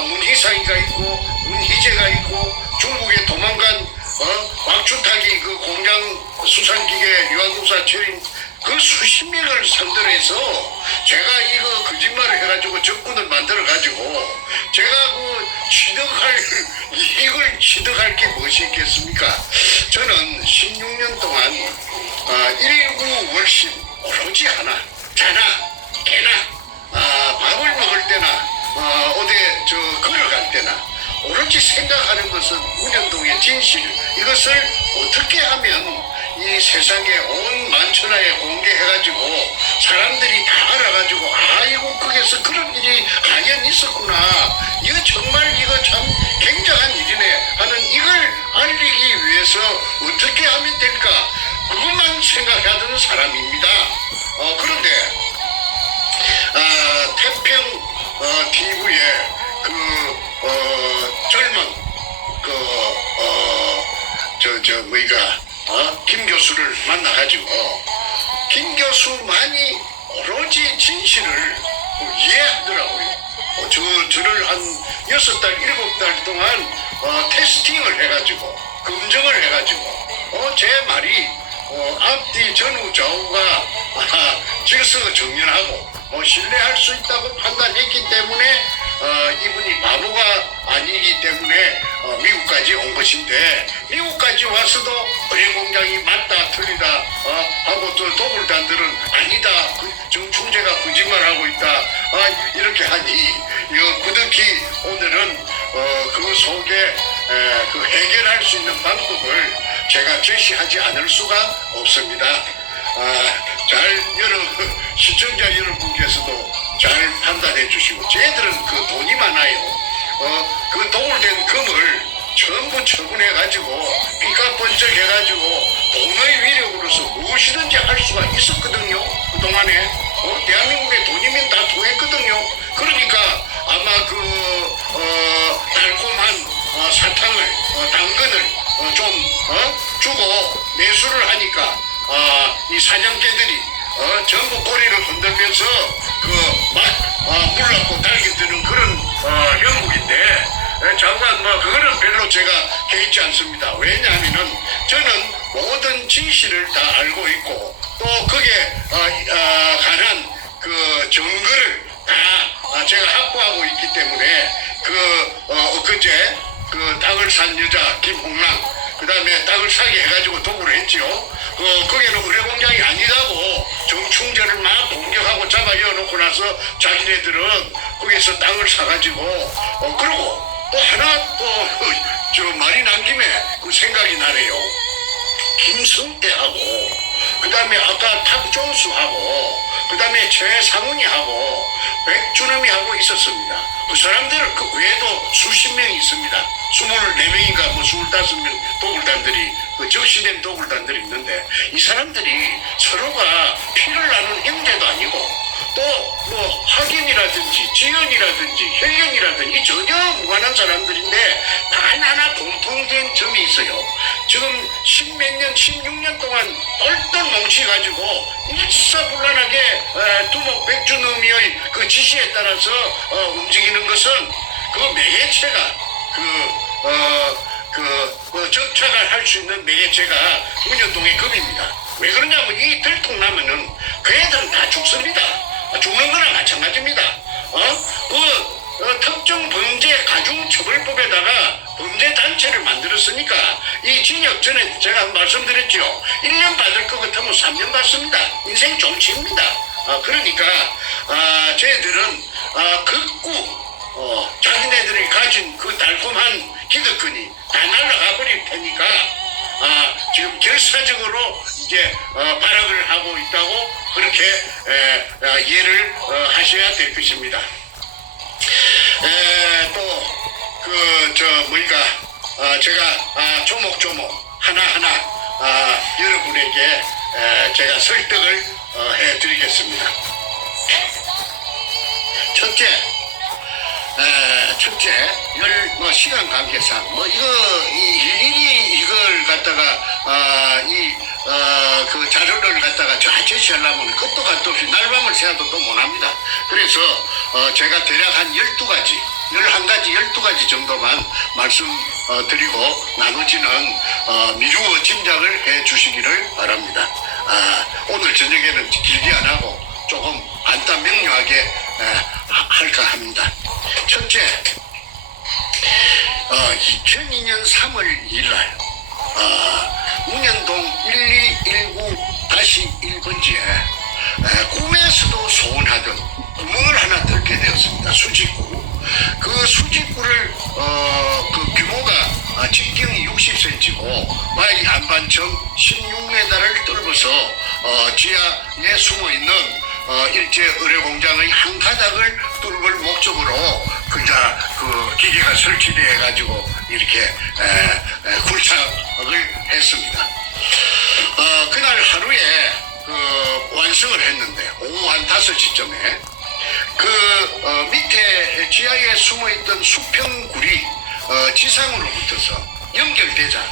문희상이가 있고 문희재가 있고 중국에 도망간 왁추타기 그 공장 수산기계 유학국사 철인 그 수십 명을 상대로 해서 제가 이거 거짓말을 해가지고 적군을 만들어 가지고 제가 그 이걸 취득할 게 무엇이 있겠습니까? 저는 16년 동안 1구 월신 오로지 하나 자나 개나 밥을 먹을 때나 어디 걸어갈 때나 오로지 생각하는 것은 문현동의 진실, 이것을 어떻게 하면 이 세상에 온 만천하에 공개해가지고 사람들이 다 알아가지고 아이고 거기서 그런 일이 과연 있었구나, 이거 정말 이거 참 굉장한 일이네 하는 이걸 알리기 위해서 어떻게 하면 될까, 그것만 생각하던 사람입니다. 그런데 태평 TV에 젊은 김 교수를 만나가지고 김 교수만이 오로지 진실을 이해하더라고요. 저를 한 6달, 7달 동안 테스팅을 해가지고 검증을 해가지고 제 말이 앞뒤 전후 좌우가 질서정연하고 신뢰할 수 있다고 판단했기 때문에 이분이 바보가 아니기 때문에 미국까지 온 것인데, 미국까지 와서도 의뢰공장이 맞다 틀리다 하고 또 도굴단들은 아니다, 정충재가 거짓말하고 있다 이렇게 하니 이거 구득히 오늘은 그 속에 그 해결할 수 있는 방법을 제가 제시하지 않을 수가 없습니다. 여러 시청자 여러분께서도 잘 판단해 주시고, 쟤들은 그 돈이 많아요. 그 도굴된 금을 전부 처분해 가지고 피가 번쩍 해가지고 돈의 위력으로서 무엇이든지 할 수가 있었거든요. 그동안에 대한민국의 돈이면 다 통했거든요. 그러니까 아마 달콤한 사탕을 당근을 좀 주고 매수를 하니까 이 사냥개들이 전부 꼬리를 흔들면서 물납고 달겨드는 그런 형국인데, 잠깐 그거는 별로 제가 개의치 않습니다. 왜냐하면은 저는 모든 진실을 다 알고 있고 또 거기에 관한 그 증거를 다 제가 확보하고 있기 때문에 엊그제 닭을 산 여자 김홍랑, 그 다음에 닭을 사게 해가지고 도구를 했지요. 거기는 의뢰공장이 아니라고 정충재를 막 공격하고 잡아 이어놓고 나서 자기네들은 거기서 땅을 사가지고 그러고 또 하나 저 말이 난 김에 그 생각이 나네요. 김성태하고 그 다음에 아까 탁종수하고 그 다음에 최상훈이하고 백준엄이하고 있었습니다. 그 사람들 그 외에도 수십 명이 있습니다. 24명인가 25명 도굴단들이 적시된 도굴단들이 있는데, 이 사람들이 서로가 피를 나눈 형제도 아니고 또 학연이라든지 지연이라든지 혈연이라든지 전혀 무관한 사람들인데 단 하나 공통된 점이 있어요. 지금 16년 동안 똘똘 뭉치가지고 일사불란하게 두목 백준음이의 그 지시에 따라서 움직이는 것은 그 매개체가 접착을 할 수 있는 매개체가 문현동의 금입니다. 왜 그러냐면 이 들통나면은 그 애들은 다 죽습니다. 죽는 거나 마찬가지입니다. 특정 범죄 가중처벌법에다가 범죄단체를 만들었으니까 이 징역 전에 제가 말씀드렸죠. 1년 받을 것 같으면 3년 받습니다. 인생 종치입니다. 그러니까 쟤들은 극구 자기네들이 가진 그 달콤한 기득권이 다 날아가 버릴 테니까 지금 결사적으로 이제 발악을 하고 있다고 그렇게 이해를 하셔야 될 것입니다. 또 제가 조목조목 하나하나 여러분에게 제가 설득을 해드리겠습니다. 첫째, 시간 관계상 일일이 이걸 갖다가 그 자료를 갖다가 제시하려면 끝도 갓도 없이 날밤을 새도 또 못합니다. 그래서 제가 대략 한 12가지 11가지, 12가지 정도만 말씀드리고 나머지는 미루어 짐작을 해 주시기를 바랍니다. 오늘 저녁에는 길게 안 하고 조금 간단 명료하게 할까 합니다. 첫째, 2002년 3월 2일 날 문현동 1219-1번지에 꿈에서도 소원하던 구멍을 하나 뚫게 되었습니다. 수직구. 그 수직구를 그 규모가 직경이 60cm고 바위 안반점 16m를 뚫어서 지하에 숨어있는 일제 의뢰공장의 한 가닥을 뚫을 목적으로 그 기계가 설치돼 가지고 이렇게 굴착을 했습니다. 그날 하루에 완성을 했는데 오후 한 5시쯤에 밑에 지하에 숨어있던 수평굴이 지상으로부터서 연결되자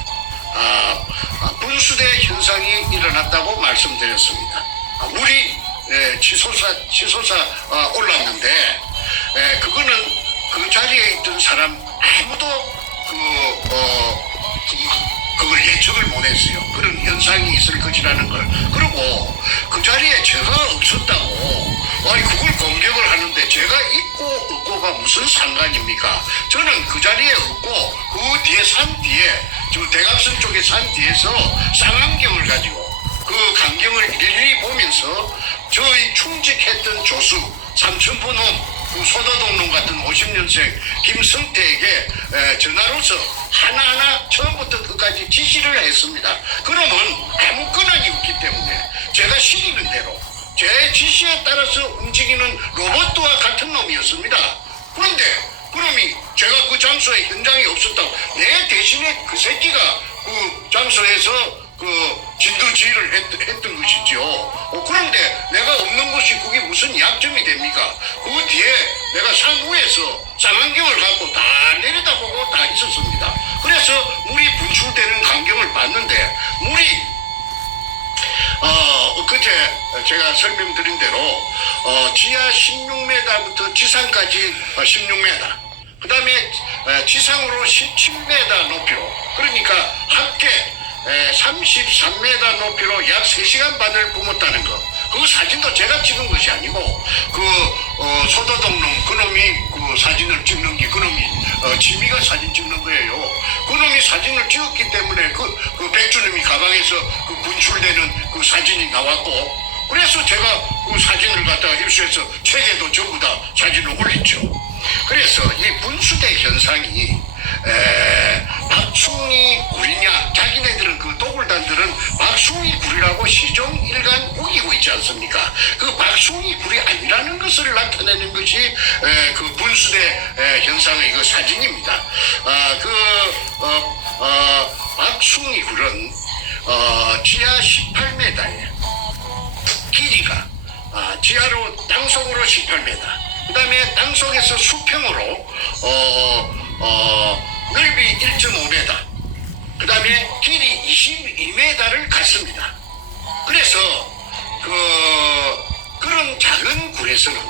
분수대 현상이 일어났다고 말씀드렸습니다. 물이 치솟아 올랐는데 그거는 그 자리에 있던 사람 아무도 그걸 예측을 못했어요. 그런 현상이 있을 것이라는 걸. 그리고 그 자리에 제가 없었다고 아니 그걸 공격을 하는데 제가 있고 없고가 무슨 상관입니까? 저는 그 자리에 없고 그 뒤에 산 뒤에 저 대각선 쪽에 산 뒤에서 쌍안경을 가지고 그 광경을 일일이 보면서 저희 충직했던 조수 삼천포놈 그 소도동놈 같은 50년생 김성태에게 전화로서 하나하나 처음부터 끝까지 지시를 했습니다. 그러면 아무 권한이 없기 때문에 제가 시키는 대로 제 지시에 따라서 움직이는 로봇과 같은 놈이었습니다. 그런데 그놈이 제가 그 장소에 현장에 없었다고 내 대신에 그 새끼가 그 장소에서 진두지휘를 했던 것이죠. 그런데 내가 없는 것이 그게 무슨 약점이 됩니까? 그 뒤에 내가 산 위에서 쌍안경을 갖고 다 내려다보고 다 있었습니다. 그래서 물이 분출되는 광경을 봤는데 물이 그제 제가 설명드린 대로 지하 16m부터 지상까지 16m 그 다음에 지상으로 17m 높이로 그러니까 합계 33m 높이로 약 3시간 반을 뿜었다는 거. 그 사진도 제가 찍은 것이 아니고 소도동놈 그놈이 그 사진을 찍는 게 그놈이 지미가 사진 찍는 거예요. 그놈이 사진을 찍었기 때문에 그 백주님이 가방에서 그 분출되는 그 사진이 나왔고 그래서 제가 그 사진을 갖다가 입수해서 책에도 전부 다 사진을 올렸죠. 그래서 이 분수대 현상이 박숭이 굴이냐 자기네들은 그 도굴단들은 박숭이 굴이라고 시종일관 우기고 있지 않습니까? 그 박숭이 굴이 아니라는 것을 나타내는 것이 그 분수대 현상의 그 사진입니다. 박숭이 굴은 지하 18m에 길이가 지하로 땅속으로 18m 그 다음에 땅속에서 수평으로 넓이 1.5m 그 다음에 길이 22m를 갔습니다. 그래서 그런 작은 굴에서는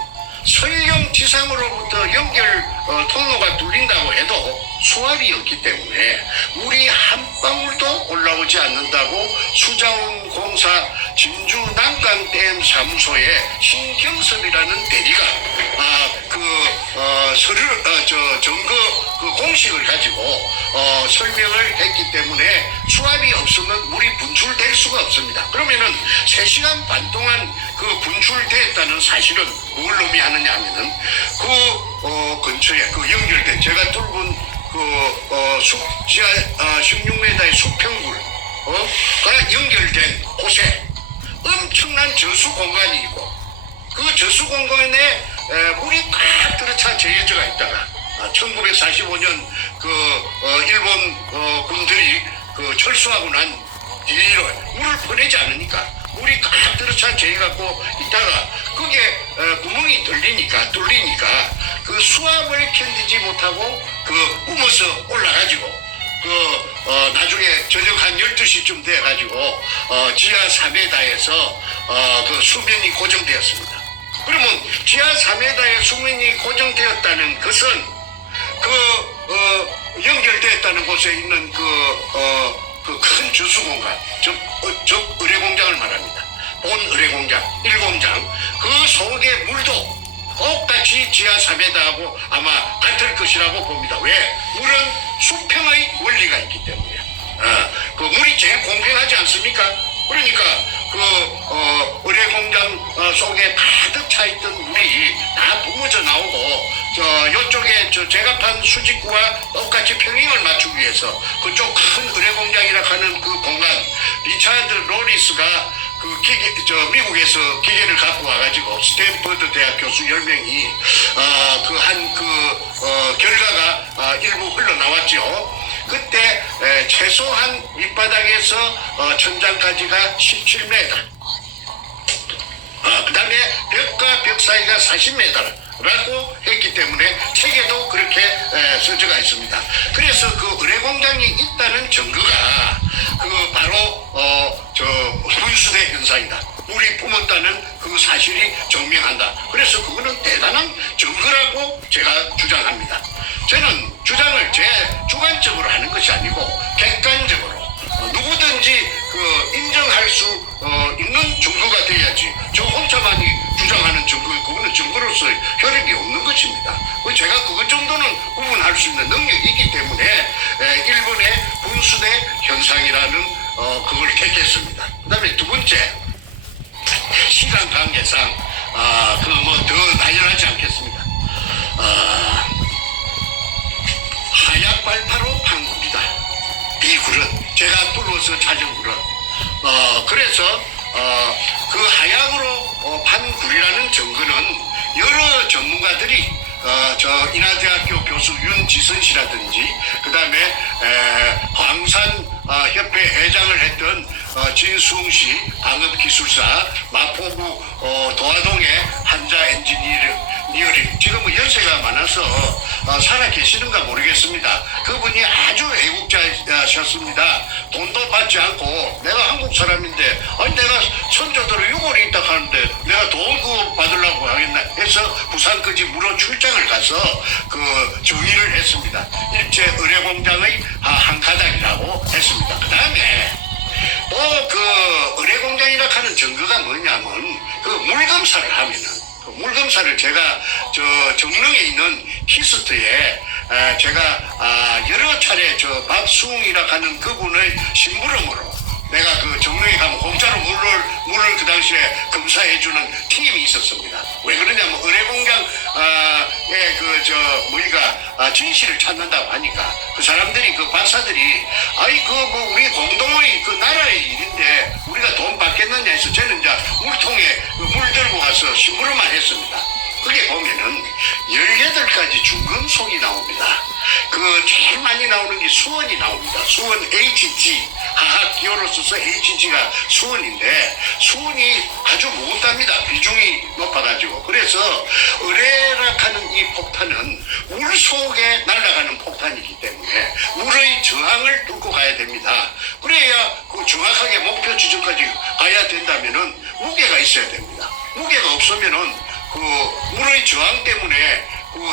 설령 지상으로부터 연결 통로가 뚫린다고 해도 수압이 없기 때문에 물이 한 방울도 올라오지 않는다고 수자원공사 진주 난강댐 사무소의 신경섭이라는 대리가 점거 공식을 가지고 설명을 했기 때문에 수압이 없으면 물이 분출될 수가 없습니다. 그러면은 3시간 반 동안 그 분출됐다는 사실은 뭘 의미하느냐 하면은 근처에 연결된 제가 뚫은 지하 16m의 수평굴 가 연결된 곳에 엄청난 저수 공간이 있고 그 저수 공간에 물이 꽉 들어차 재해져가 있다가 1945년 일본 군들이 철수하고 난 뒤로 물을 퍼내지 않으니까 물이 꽉 들어차 재해갖고 있다가 그게 구멍이 뚫리니까 그 수압을 견디지 못하고 뿜어서 올라가지고 나중에 저녁 한 12시쯤 돼가지고 지하 4m에서 수면이 고정되었습니다. 그러면 지하 4m에 수면이 고정되었다는 것은 연결됐다는 곳에 있는 그 큰 주수 공간, 즉 의뢰공장을 말합니다. 본 의뢰공장 1공장, 그 속에 물도 똑같이 지하 3m하고 아마 같을 것이라고 봅니다. 왜? 물은 수평의 원리가 있기 때문에. 그 물이 제일 공평하지 않습니까? 그러니까 의뢰공장 속에 가득 차 있던 물이 다 뿜어져 나오고, 요쪽에 제가 판 수직구와 똑같이 평행을 맞추기 위해서 그쪽 큰 의뢰공장이라 하는 그 공간, 리차드 로리스가 미국에서 기계를 갖고 와가지고 스탠퍼드 대학 교수 10명이 결과가 일부 흘러나왔죠. 그때 최소한 밑바닥에서 천장까지가 17m, 그 다음에 벽과 벽 사이가 40m라고 했기 때문에 책에도 그렇게 써져가 있습니다. 그래서 그 의뢰공장이 있다는 증거가 바로 분수대 현상이다. 물이 뿜었다는 그 사실이 증명한다. 그래서 그거는 대단한 증거라고 제가 주장합니다. 저는 주장을 제 주관적으로 하는 것이 아니고 객관적으로 누구든지 인정할 수 있는 증거가 돼야지, 저 혼자만이 주장하는 증거, 그거는 증거로서 효력이 없는 것입니다. 제가 그것 정도는 구분할 수 있는 능력이 있기 때문에 일본의 분수대 현상이라는 그걸 택했습니다. 그 다음에 두 번째, 시간 관계상 더 나열하지 않겠습니다. 하약 발파로 판굴이다. 이 굴은 제가 뚫어서 찾은 굴은 그래서 그 하약으로 판 굴이라는 증거는 여러 전문가들이 인하대학교 교수 윤지선 씨라든지, 그 다음에 광산협회 회장을 했던 진수웅 씨, 방업기술사, 마포구 도화동의 한자 엔지니어링, 지금 연세가 많아서 살아 계시는가 모르겠습니다. 그분이 아주 애국자셨습니다. 돈도 받지 않고, 내가 한국 사람인데 내가 선조들을 유골이 있다 하는데 내가 돈 그거 받으려고 하겠나 해서 부산까지 무료 출장을 가서 정의를 했습니다. 일제 의뢰공장의 한 가닥이라고 했습니다. 그 다음에 또 의뢰공장이라 하는 증거가 뭐냐면 물검사를 하면은, 물검사를 제가 정릉에 있는 키스트에 제가 여러 차례 박수웅이라 하는 그분의 심부름으로 내가 정릉에 가면 공짜로 물을 그 당시에 검사해주는 팀이 있었습니다. 왜 그러냐면 의뢰공장에 진실을 찾는다고 하니까 그 사람들이, 그 박사들이 우리 공동의 나라의 일인데 우리가 돈 받겠느냐 해서 저는 이제 물통에 물 들고 가서 심부름만 했습니다. 그게 보면은 18가지 중금속이 나옵니다. 제일 많이 나오는 게 수원이 나옵니다. 수원 HG, 화학기호로 써서 HG가 수원인데, 수원이 아주 무겁답니다. 비중이 높아가지고. 그래서 의뢰라 하는 이 폭탄은 물 속에 날아가는 폭탄이기 때문에 물의 저항을 뚫고 가야 됩니다. 그래야 정확하게 목표 지점까지 가야 된다면은 무게가 있어야 됩니다. 무게가 없으면은 물의 저항 때문에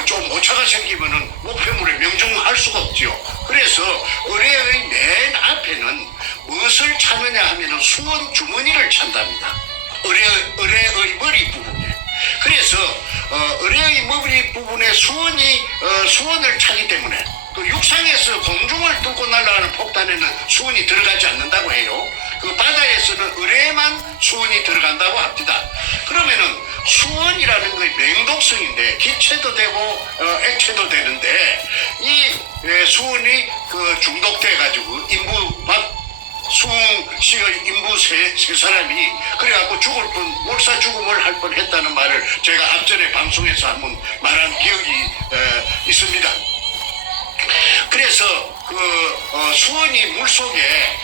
좀 오차가 생기면은 목표물에 명중할 수가 없지요. 그래서 의뢰의 맨 앞에는 무엇을 찾느냐 하면은 수원 주머니를 찾답니다. 의뢰의 머리 부분에. 그래서 의뢰의 머리 부분에 수원을 차기 때문에 육상에서 공중을 뚫고 날아가는 폭탄에는 수원이 들어가지 않는다고 해요. 바다에서는 의뢰에만 수원이 들어간다고 합니다. 그러면은 수원이라는 게 맹독성인데 기체도 되고 액체도 되는데, 이 수원이 중독돼 가지고 박수웅 씨의 인부 세 사람이 그래갖고 죽을 뻔, 몰사 죽음을 할 뻔했다는 말을 제가 앞전에 방송에서 한번 말한 기억이 있습니다. 그래서 수원이 물속에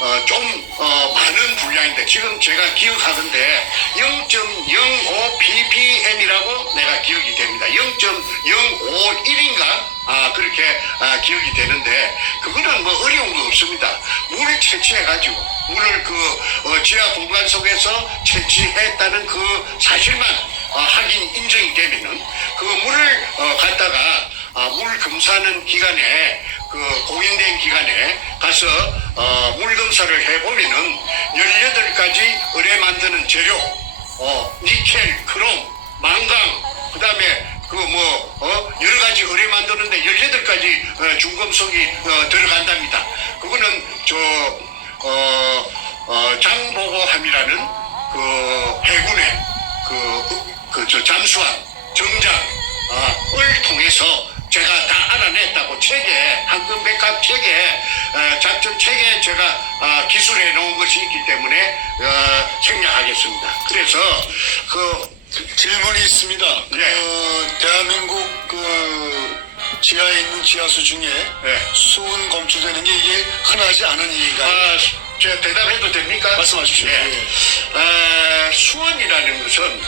많은 분량인데, 지금 제가 기억하던데 0.05 ppm이라고 내가 기억이 됩니다. 0.051인가? 그렇게 기억이 되는데, 그거는 어려운 거 없습니다. 물을 채취해가지고, 물을 지하 공간 속에서 채취했다는 그 사실만 확인 인정이 되면은, 물을 갔다가 물 검사하는 기간에 그 공인된 기간에 가서 물 검사를 해보면은 18가지 의뢰 만드는 재료, 니켈, 크롬, 망강, 그다음에 그 여러 가지 의뢰 만드는데 18가지 중금속이 들어간답니다. 그거는 장보고함이라는 그 해군의 잠수함 정장을 통해서 제가 다 알아냈다고 책에 황금백합 책에 작전 책에 제가 기술해 놓은 것이 있기 때문에 생략하겠습니다. 그래서 질문이 있습니다. 네. 대한민국 지하에 있는 지하수 중에 네. 수은 검출되는 게 이게 흔하지 않은 일인가요? 제가 대답해도 됩니까? 말씀하십시오. 네. 수원이라는 것은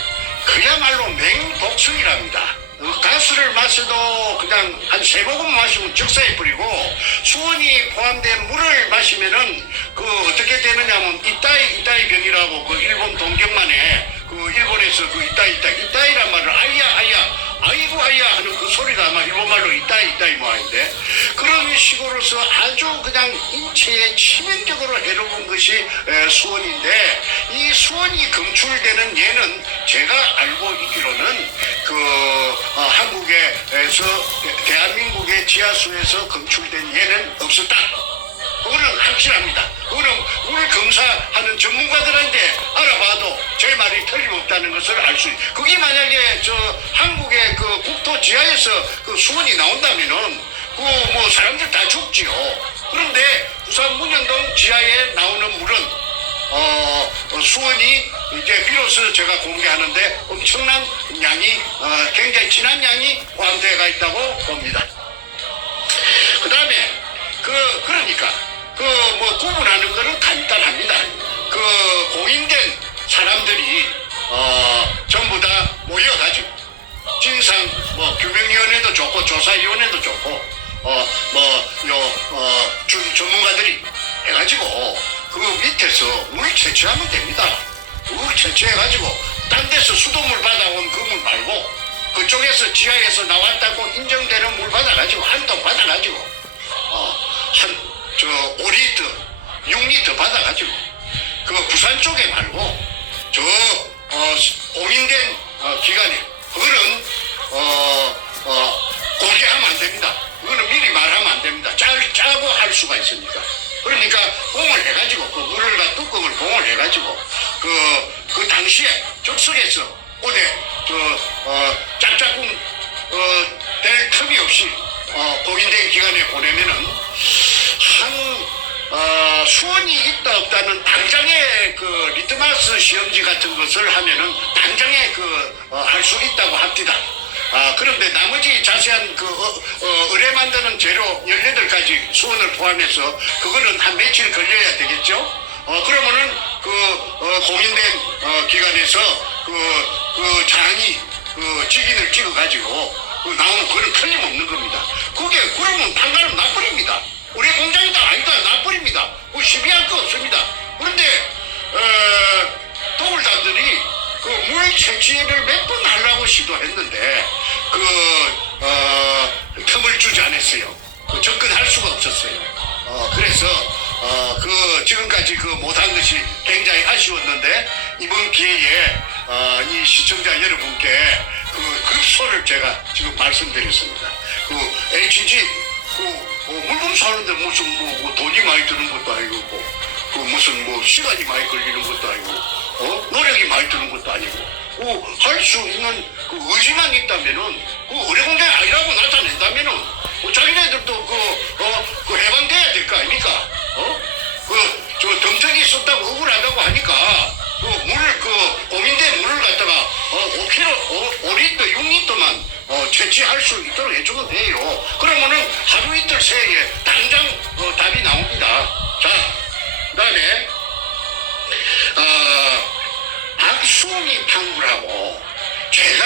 그야말로 맹독성이랍니다. 가스를 마셔도 그냥 한 3모금 마시면 적사해 버리고 수온이 포함된 물을 마시면은 어떻게 되느냐면 이따이 병이라고 그 일본 동경만에 그 일본에서 그 이따이란 말을 아이야 아이고 아이야 하는 그 소리가 아마 일본말로 이따이 뭐인데 그런 식으로서 아주 그냥 인체에 치명적으로 해로운 것이 수온인데 이 수온이 검출되는 예는 제가 알고 있기로는 한국에서 대한민국의 지하수에서 검출된 예는 없었다. 그거는 확실합니다. 그거는 물 검사하는 전문가들한테 알아봐도 제 말이 틀림없다는 것을 알 수 있어요. 그게 만약에 한국의 그 국토 지하에서 그 수온이 나온다면은 사람들 다 죽지요. 그런데 부산 문현동 지하에 나오는 물은 수온이 이제 비로소 제가 공개하는데 엄청난 양이 굉장히 진한 양이 포함되어 있다고 봅니다. 그 다음에 그러니까 구분하는 거는 간단합니다. 공인된 사람들이 전부 다 모여가지고 진상 규명위원회도 좋고 조사위원회도 좋고 전문가들이 해가지고 그 밑에서 물 채취하면 됩니다. 물 채취해가지고 딴 데서 수돗물 받아온 그 물 말고 그쪽에서 지하에서 나왔다고 인정되는 물 받아가지고 한 통 받아가지고 5리터 6리터 받아가지고 부산 쪽에 말고 공인된 기관에 그거는 공개하면 안 됩니다. 그거는 미리 말하면 안 됩니다. 짜고 할 수가 있으니까. 그러니까 봉을 해가지고 물과 뚜껑을 봉을 해가지고 그 당시에 적석에서 어디 짝짝꿍 될 틈이 없이 공인된 기관에 보내면은 수온이 있다 없다는 당장의 리트마스 시험지 같은 것을 하면은 당장에 할 수 있다고 합니다. 그런데 나머지 자세한 의뢰 만드는 재료 18가지 수온을 포함해서 그거는 한 며칠 걸려야 되겠죠? 그러면은 공인된 기관에서 장이 직인을 찍어가지고 나오면 그거는 틀림없는 겁니다. 그러면 판가름 나버립니다. 우리 공장이다 아니다 나버립니다. 시비할 거 없습니다. 그런데 도굴단들이 물 채취를 몇 번 하려고 시도했는데 틈을 주지 않았어요. 접근할 수가 없었어요. 그래서 지금까지 못한 것이 굉장히 아쉬웠는데 이번 기회에 이 시청자 여러분께 급소를 제가 지금 말씀드렸습니다. HG 물건 사는데 무슨 돈이 많이 드는 것도 아니고 무슨 시간이 많이 걸리는 것도 아니고 노력이 많이 드는 것도 아니고 할 수 있는 의지만 있다면은 의뢰공장이 아니라고 나타낸다면은 자기네들도 해방돼야 될 거 아닙니까? 덤터기 썼다고 억울하다고 하니까 물을 공인된 물을 갖다가 5리터 6리터만 채취할 수 있도록 해주면 돼요. 그러면은 하루 이틀 새에 당장 답이 나옵니다. 자, 그다음에 박수미 판구라고 제가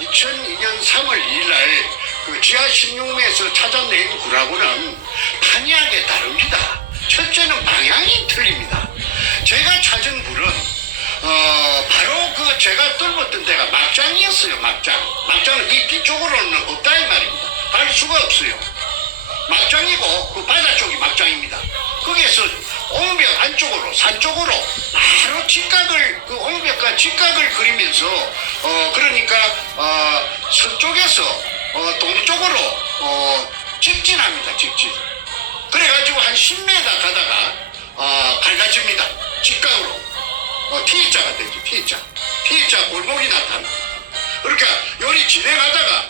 2002년 3월 2일날 지하 16매에서 찾아낸 구라고는 판이하게 다릅니다. 첫째는 방향이 틀립니다. 제가 찾은 물은 바로 그 제가 뚫었던 데가 막장이었어요. 막장은 이 뒤쪽으로는 없다 이 말입니다. 갈 수가 없어요. 막장이고 그 바다 쪽이 막장입니다. 거기에서 옹벽 안쪽으로 산 쪽으로 바로 직각을 그 옹벽과 직각을 그리면서 그러니까 서쪽에서 동쪽으로 직진합니다. 직진. 그래가지고 한 10m 가다가 갈라집니다. 직각으로 T자가 되죠. T자 골목이 나타납니다. 그러니까 요리 진행하다가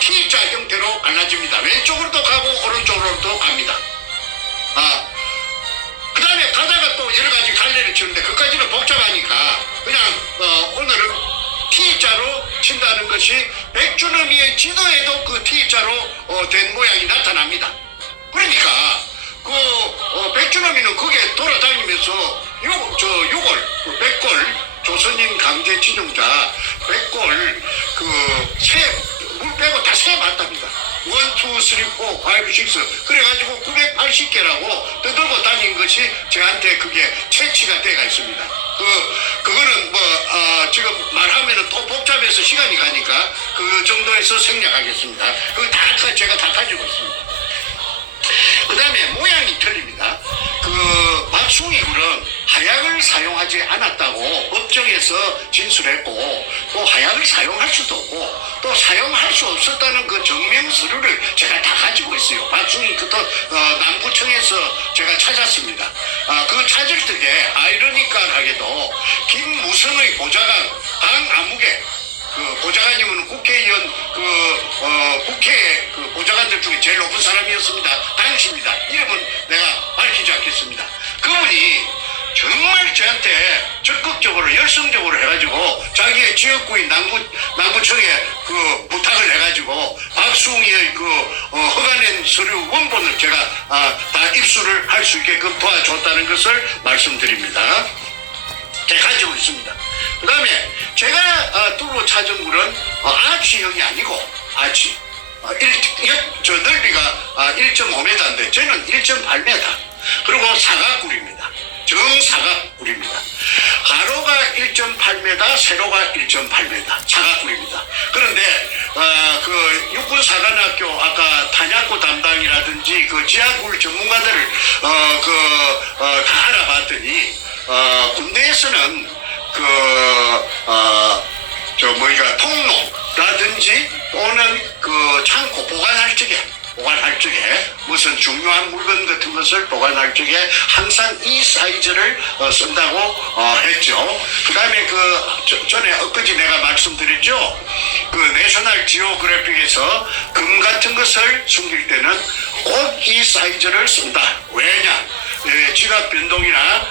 T자 형태로 갈라집니다. 왼쪽으로도 가고 오른쪽으로도 갑니다. 그 다음에 가다가 또 여러 가지 갈래를 치는데 그까지는 복잡하니까 그냥 오늘은 T자로 친다는 것이 백주너미의 지도에도 그 T자로 된 모양이 나타납니다. 그러니까 그 백주너미는 거기에 돌아다니면서 요걸 그 백골 조선인 강제 진용자 백골 물 빼고 다 세봤답니다. 1, 2, 3, 4, 5, 6 그래가지고 980개라고 떠들고 다닌 것이 저한테 그게 채취가 돼가 있습니다. 그거는 지금 말하면은 또 복잡해서 시간이 가니까 그 정도에서 생략하겠습니다. 그거 제가 다 가지고 있습니다. 그 다음에 모양이 틀립니다. 그 박숭이 굴은 하약을 사용하지 않았다고 법정에서 진술했고 또 하약을 사용할 수도 없고 또 사용할 수 없었다는 그 증명서류를 제가 다 가지고 있어요. 박숭이 남구청에서 제가 찾았습니다. 그 찾을 때에 아이러니컬하게도 김무성의 보좌관 강아무개 그 보좌관님은 국회의원 국회 그 보좌관들 중에 제일 높은 사람이었습니다. 당시입니다. 이름은 내가 밝히지 않겠습니다. 그분이 정말 저한테 적극적으로 열성적으로 해가지고 자기의 지역구인 남구청에 그 부탁을 해가지고 박숭이의 허가낸 서류 원본을 제가 다 입수를 할 수 있게끔 도와줬다는 것을 말씀드립니다. 제가 가지고 있습니다. 그 다음에 제가 뚫로 찾은 굴은 아치형이 아니고 아치 저 넓이가 1.5m인데 저는 1.8m 그리고 사각굴입니다. 정사각굴입니다. 가로가 1.8m 세로가 1.8m 사각굴입니다. 그런데 육군사관학교 아까 탄약고 담당이라든지 그 지하굴 전문가들을 다 알아봤더니 군대에서는 통로라든지 또는 그 창고 보관할 적에 무슨 중요한 물건 같은 것을 보관할 적에 항상 이 사이즈를 쓴다고 했죠. 그 다음에 전에 엊그제 내가 말씀드렸죠. 그 내셔널 지오그래픽에서 금 같은 것을 숨길 때는 꼭 이 사이즈를 쓴다. 왜냐? 지각 변동이나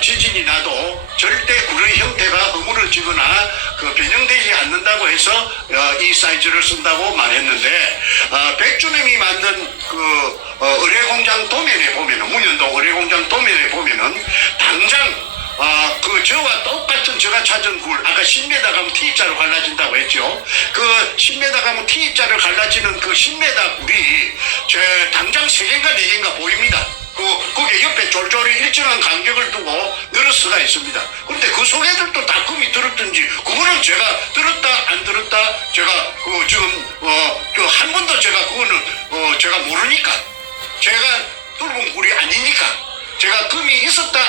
지진이 나도 절대 굴의 형태가 허물어지거나 변형되지 않는다고 해서 이 사이즈를 쓴다고 말했는데 백주님이 만든 의뢰공장 도면에 보면은 문현동 의뢰공장 도면에 보면은 당장 저와 똑같은 제가 찾은 굴 아까 10m 가면 T자로 갈라진다고 했죠. 그 10m 가면 T자를 갈라지는 그 10m 굴이 당장 3개인가 4개인가 보입니다. 거기에 옆에 쫄쫄이 일정한 간격을 두고 늘을 수가 있습니다. 그런데 그 속에들도 다 금이 들었든지 그거는 제가 들었다 안 들었다 제가 지금 한 번도 제가 그거는 제가 모르니까 제가 뚫은 굴이 아니니까 제가 금이 있었다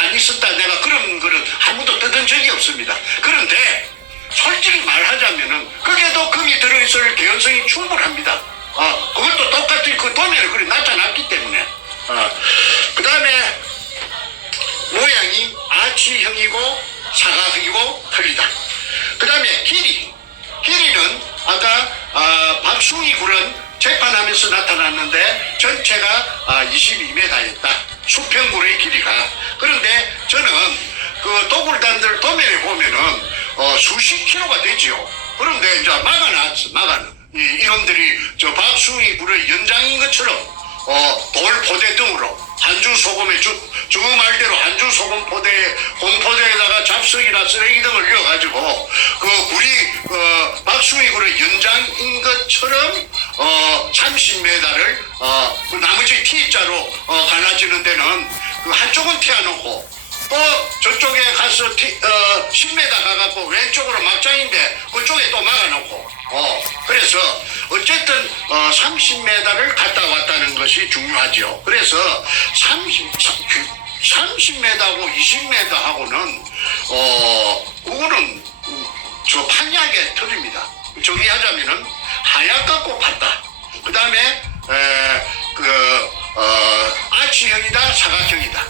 안 있었다 내가 그런 거는 한 번도 뜯은 적이 없습니다. 그런데 솔직히 말하자면은 거기에도 금이 들어있을 개연성이 충분합니다. 그것도 똑같이 그 도면에 그리 나타났기 때문에 그 다음에 모양이 아치형이고 사각형이고 틀리다. 그 다음에 길이는 아까 박숭이 굴은 재판하면서 나타났는데 전체가 22m였다. 수평굴의 길이가. 그런데 저는 그 도굴단들 도면에 보면은 수십 킬로가 되지요. 그런데 이제 막아놨어. 이놈들이 저 박숭이 굴의 연장인 것처럼 돌 포대 등으로 한주 소금에 주 말대로 한주 소금 포대에 공포대에다가 잡석이나 쓰레기 등을 넣어가지고 그 굴이 박숭이 굴의 연장인 것처럼 30m를 나머지 T자로 갈라지는 데는 그 한쪽은 튀어놓고 또 저쪽에 가서 10m 가갖고 왼쪽으로 막장인데 그쪽에 또 막아놓고 그래서 어쨌든 30m를 갔다 왔다는 것이 중요하죠. 그래서 30m하고 20m하고는 그거는 저 판약의 틀입니다. 정리하자면은 하얗갖고 같다. 그 다음에 아치형이다, 사각형이다.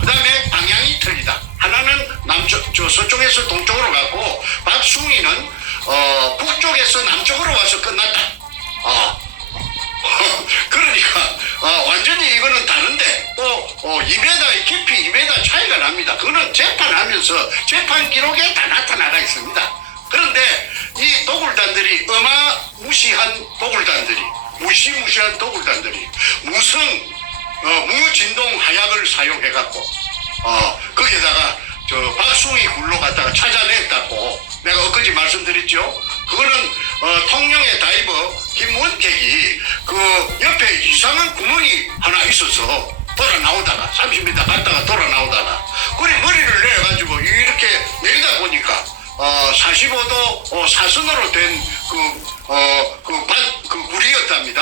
그 다음에 방향이 틀리다. 하나는 서쪽에서 동쪽으로 갔고 박숭이는 북쪽에서 남쪽으로 와서 끝났다. 그러니까 완전히 이거는 다른데 또 2m 깊이 2m 차이가 납니다. 그거는 재판하면서 재판 기록에 다 나타나가 있습니다. 그런데 이 도굴단들이 어마무시한 도굴단들이 무시무시한 도굴단들이 무진동 하약을 사용해갖고 거기에다가 저 박숭이 굴로 갔다가 찾아냈다고 내가 엊그제 말씀드렸죠. 그거는 통영의 다이버 김원택이 그 옆에 이상한 구멍이 하나 있어서 돌아 나오다가 30m 갔다가 돌아 나오다가 그래 머리를 내가지고 이렇게 내리다 보니까 45도 사선으로 된 그 굴이었답니다.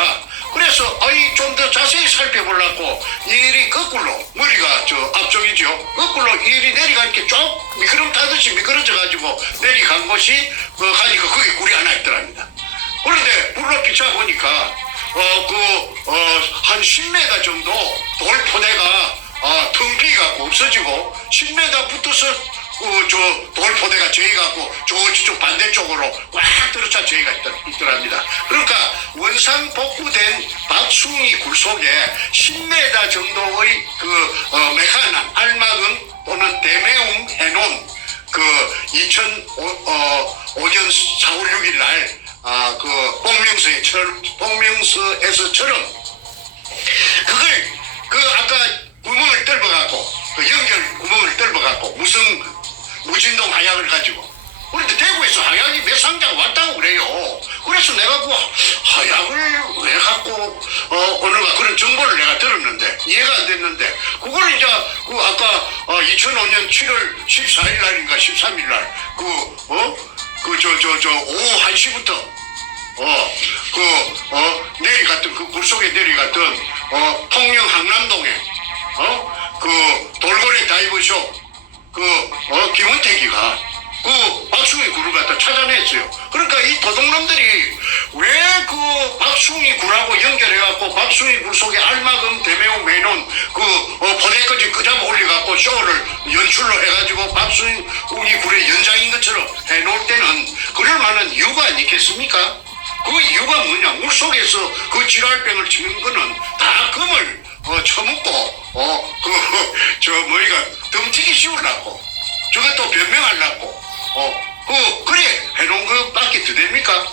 그래서 좀 더 자세히 살펴보려고 일이 거꾸로 머리가 저 앞쪽이죠. 거꾸로 일이 내려가니까 쭉 미끄럼 타듯이 미끄러져 가지고 내려간 곳이 가니까 거기 굴이 하나 있더랍니다. 그런데 물로 비춰보니까 한 10m 정도 돌 포대가 텅 비갖고 없어지고 10m 붙어서 저 돌포대가 저희가고 저쪽 반대쪽으로 꽉 들어차 저희가 있더랍니다. 그러니까 원상 복구된 박숭이 굴 속에 10m 정도의 메카난 알마금 또는 데메움 해놓은 2005년 4월 6일 날 복명서에서처럼 그걸 아까 구멍을 뚫어갖고 연결 구멍을 뚫어갖고 무진동 하약을 가지고 그런데 대구에서 하약이 몇 상자가 왔다고 그래요. 그래서 내가 그 하약을 왜 갖고 오는가 그런 정보를 내가 들었는데 이해가 안 됐는데 그거를 이제 아까 2005년 7월 14일 날인가 13일 날 오후 1시부터 내려갔던 굴 속에 내려갔던 통영 항남동에 돌고래 다이버쇼 김원택이가 박숭이 굴을 갖다 찾아냈어요. 그러니까 이 도둑놈들이 왜 박숭이 굴하고 연결해갖고 박숭이 굴 속에 알마금 대매우 해놓은 포대까지 끄잡아 올려갖고 쇼를 연출로 해가지고 박숭이 굴의 연장인 것처럼 해놓을 때는 그럴 만한 이유가 아니겠습니까? 그 이유가 뭐냐? 물속에서 그 지랄병을 치는 거는 다 금을 처먹고 덤치기 씌우려고 저것도 변명하려고 그래 해놓은 것밖에 더 됩니까?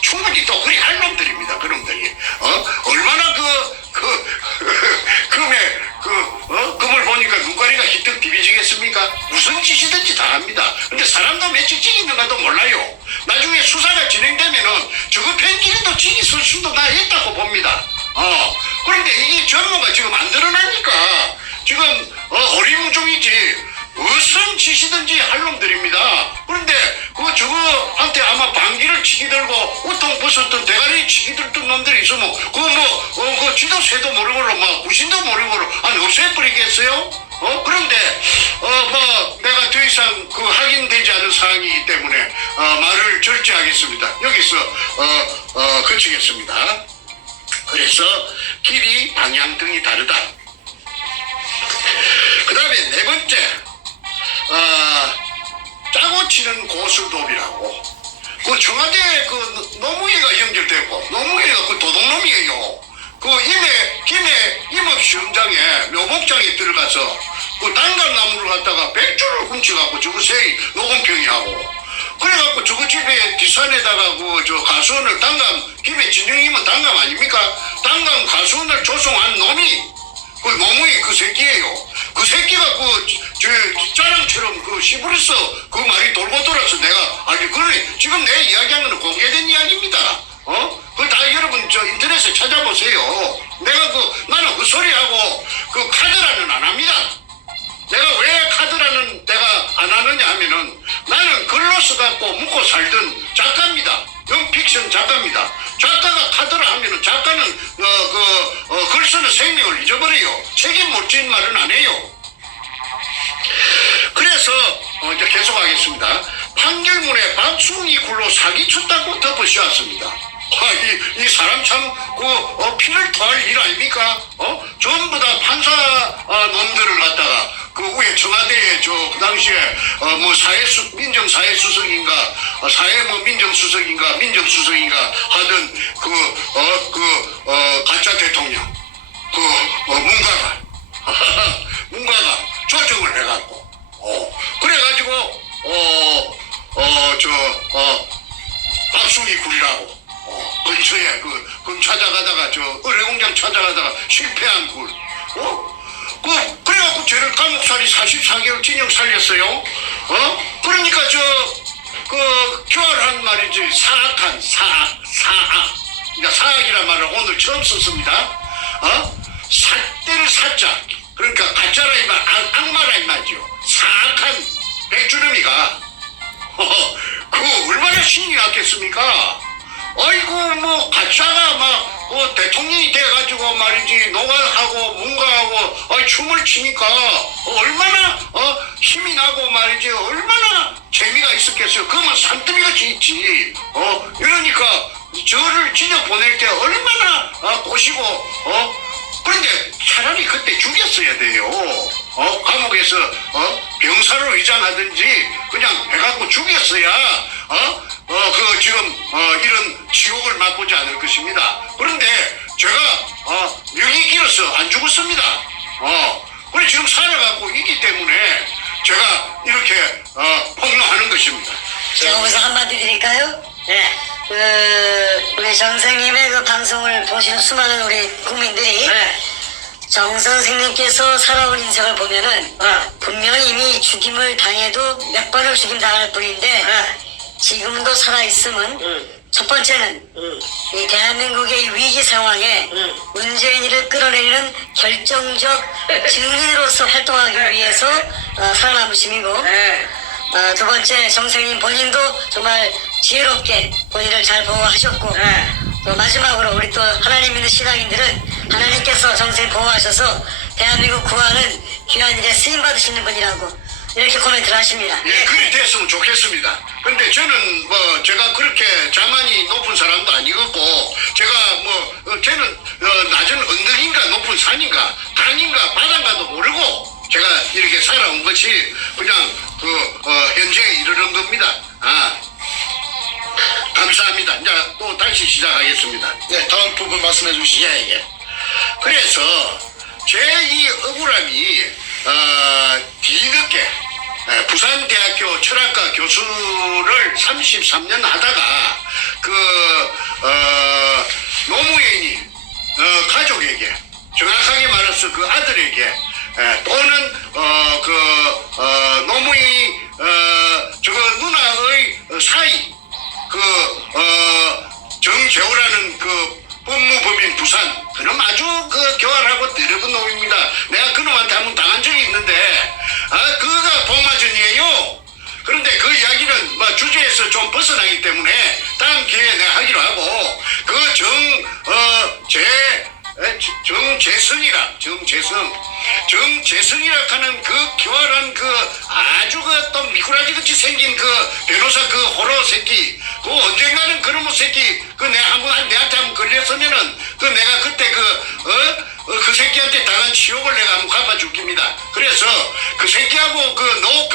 충분히 또 그래 할 놈들입니다. 그놈들이 얼마나 금을 보니까 눈가리가 희뜩 비비지겠습니까? 무슨 짓이든지 다 합니다. 근데 사람도 며칠 찍있는가도 몰라요. 나중에 수사가 진행되면은 저거 팬끼리도 찍이 쓸 수도 다 있다고 봅니다. 그런데 이게 전부가 지금 안 드러나니까 지금 어리무중이지 무슨 짓이든지 할 놈들입니다. 그런데 저거한테 아마 방귀를 치기 들고 우통 벗었던 대가리 치기 들던 놈들이 있으면 지도새도 모르고로 구신도 모르고로 없애버리겠어요? 그런데 내가 더 이상 확인되지 않은 사항이기 때문에 말을 절제하겠습니다. 여기서 그치겠습니다. 그래서 길이 방향등이 다르다. 그 다음에 네 번째 짜고 치는 고수도비라고 청와대 노무위가 연결되고 노무위가 도둑놈이에요. 김해 임업시험장에 묘목장에 들어가서 단감나무를 갖다가 100줄을 훔쳐갖고 저거 세이 녹음평이 하고 그래갖고 저거 집에 뒷산에다가 가수원을 김해 진영이면 단감 아닙니까? 단감 가수원을 조성한 놈이 노무위 그 새끼예요. 그 새끼가 짜랑처럼 시부리서 말이 돌고 돌아서 내가 그래 지금 내 이야기하는 건 공개된 이야기입니다. 그거 다 여러분 인터넷에 찾아보세요. 내가 나는 그 소리하고 카드라는 안 합니다. 내가 왜 카드라는 내가 안 하느냐 하면은 나는 글로 써갖고 묵고 살던 작가입니다. 연픽션 작가입니다. 작가가 카드라 하면은 작가는 글 쓰는 생명을 잊어버려요. 책임 못 진 말은 안 해요. 그래서 이제 계속하겠습니다. 판결문에 박순이 굴로 사기쳤다고 덮어씌웠습니다. 이 사람 참 피를 토할 일 아닙니까? 전부 다 판사 놈들을 갖다가 그 위에 청와대에 그 당시에 민정사회수석인가 민정수석인가 하던 가짜 대통령 문가가 조정을 해갖고 그래가지고 박순이 굴이라고 근처에 찾아가다가 의뢰공장 찾아가다가 실패한 굴 그래갖고 쟤를 감옥살이 44개월 징역 살렸어요. 그러니까 교활한 말이지 사악한 사악 그러니까 사악이란 말을 오늘 처음 썼습니다. 삿대를 사자 그러니까 가짜라 이 말 악마라 이 말이죠. 사악한 백주름이가 얼마나 신이 났겠습니까? 아이고 가짜가 대통령이 돼가지고 말이지 노가하고 문가하고 춤을 추니까 얼마나 힘이 나고 말이지 얼마나 재미가 있었겠어요. 그러면 산더미같이 있지. 이러니까 저를 지져 보낼 때 얼마나 보시고 그런데 차라리 그때 죽였어야 돼요. 감옥에서 병사로 위장하든지 그냥 해갖고 죽였어야 지금 이런 지옥을 맛보지 않을 것입니다. 그런데 제가 명이 길어서 안 죽었습니다. 그래 지금 살아가고 있기 때문에 제가 이렇게 폭로하는 것입니다. 제가 여기서 한마디 드릴까요? 네. 우리 정 선생님의 그 방송을 보시는 수많은 우리 국민들이 네. 정 선생님께서 살아온 인생을 보면은 분명히 이미 죽임을 당해도 몇 번을 죽임 당할 뿐인데 지금도 살아있음은 첫 번째는 이 대한민국의 이 위기 상황에 문재인이를 끌어내리는 결정적 증인으로서 활동하기 위해서 살아남으심이고 두 번째 정생님 본인도 정말 지혜롭게 본인을 잘 보호하셨고 또 마지막으로 우리 또 하나님 믿는 신앙인들은 하나님께서 정생님 보호하셔서 대한민국 구하는 귀한 일에 쓰임받으시는 분이라고 이렇게 코멘트를 하십니다. 예, 그리 됐으면 좋겠습니다. 근데 저는 제가 그렇게 자만이 높은 사람도 아니겠고 제가 쟤는 낮은 언덕인가 높은 산인가 강인가 바다인가도 모르고 제가 이렇게 살아온 것이 그냥 현재에 이르는 겁니다. 감사합니다. 이제 또 다시 시작하겠습니다. 네, 다음 부분 말씀해 주시죠. 예. 그래서 제 이 억울함이 뒤늦게 부산대학교 철학과 교수를 33년 하다가 노무현이 가족에게 정확하게 말해서 그 아들에게 또는 노무현이 누나의 사이 정재호라는 법무법인 부산 그놈 아주 교활하고 더러운 놈입니다. 내가 그놈한테 한번 당한 적이 있는데 그가 복마전이에요. 그런데 그 이야기는 주제에서 좀 벗어나기 때문에 다음 기회에 내가 하기로 하고 정재성이라 하는 교활한 아주 또 미꾸라지같이 생긴 변호사 호러 새끼 언젠가는 그놈의 새끼 내한테 한번 걸렸으면은 내가 그때 그 새끼한테 당한 치욕을 내가 한번 갚아줄깁니다. 그래서 그 새끼하고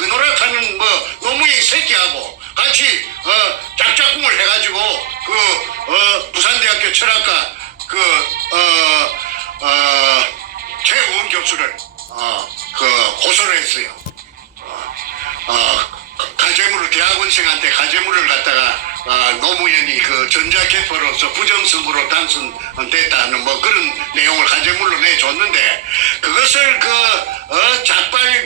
노락하는 노무현 새끼하고 같이 짝짝꿍을 해가지고 부산대학교 철학과 최우원 교수를 고소를 했어요. 가재물을 대학원생한테 가재물을 갖다가 노무현이 전자개표로서 부정선거로 당선됐다는 그런 내용을 가재물로 내줬는데 그것을 작발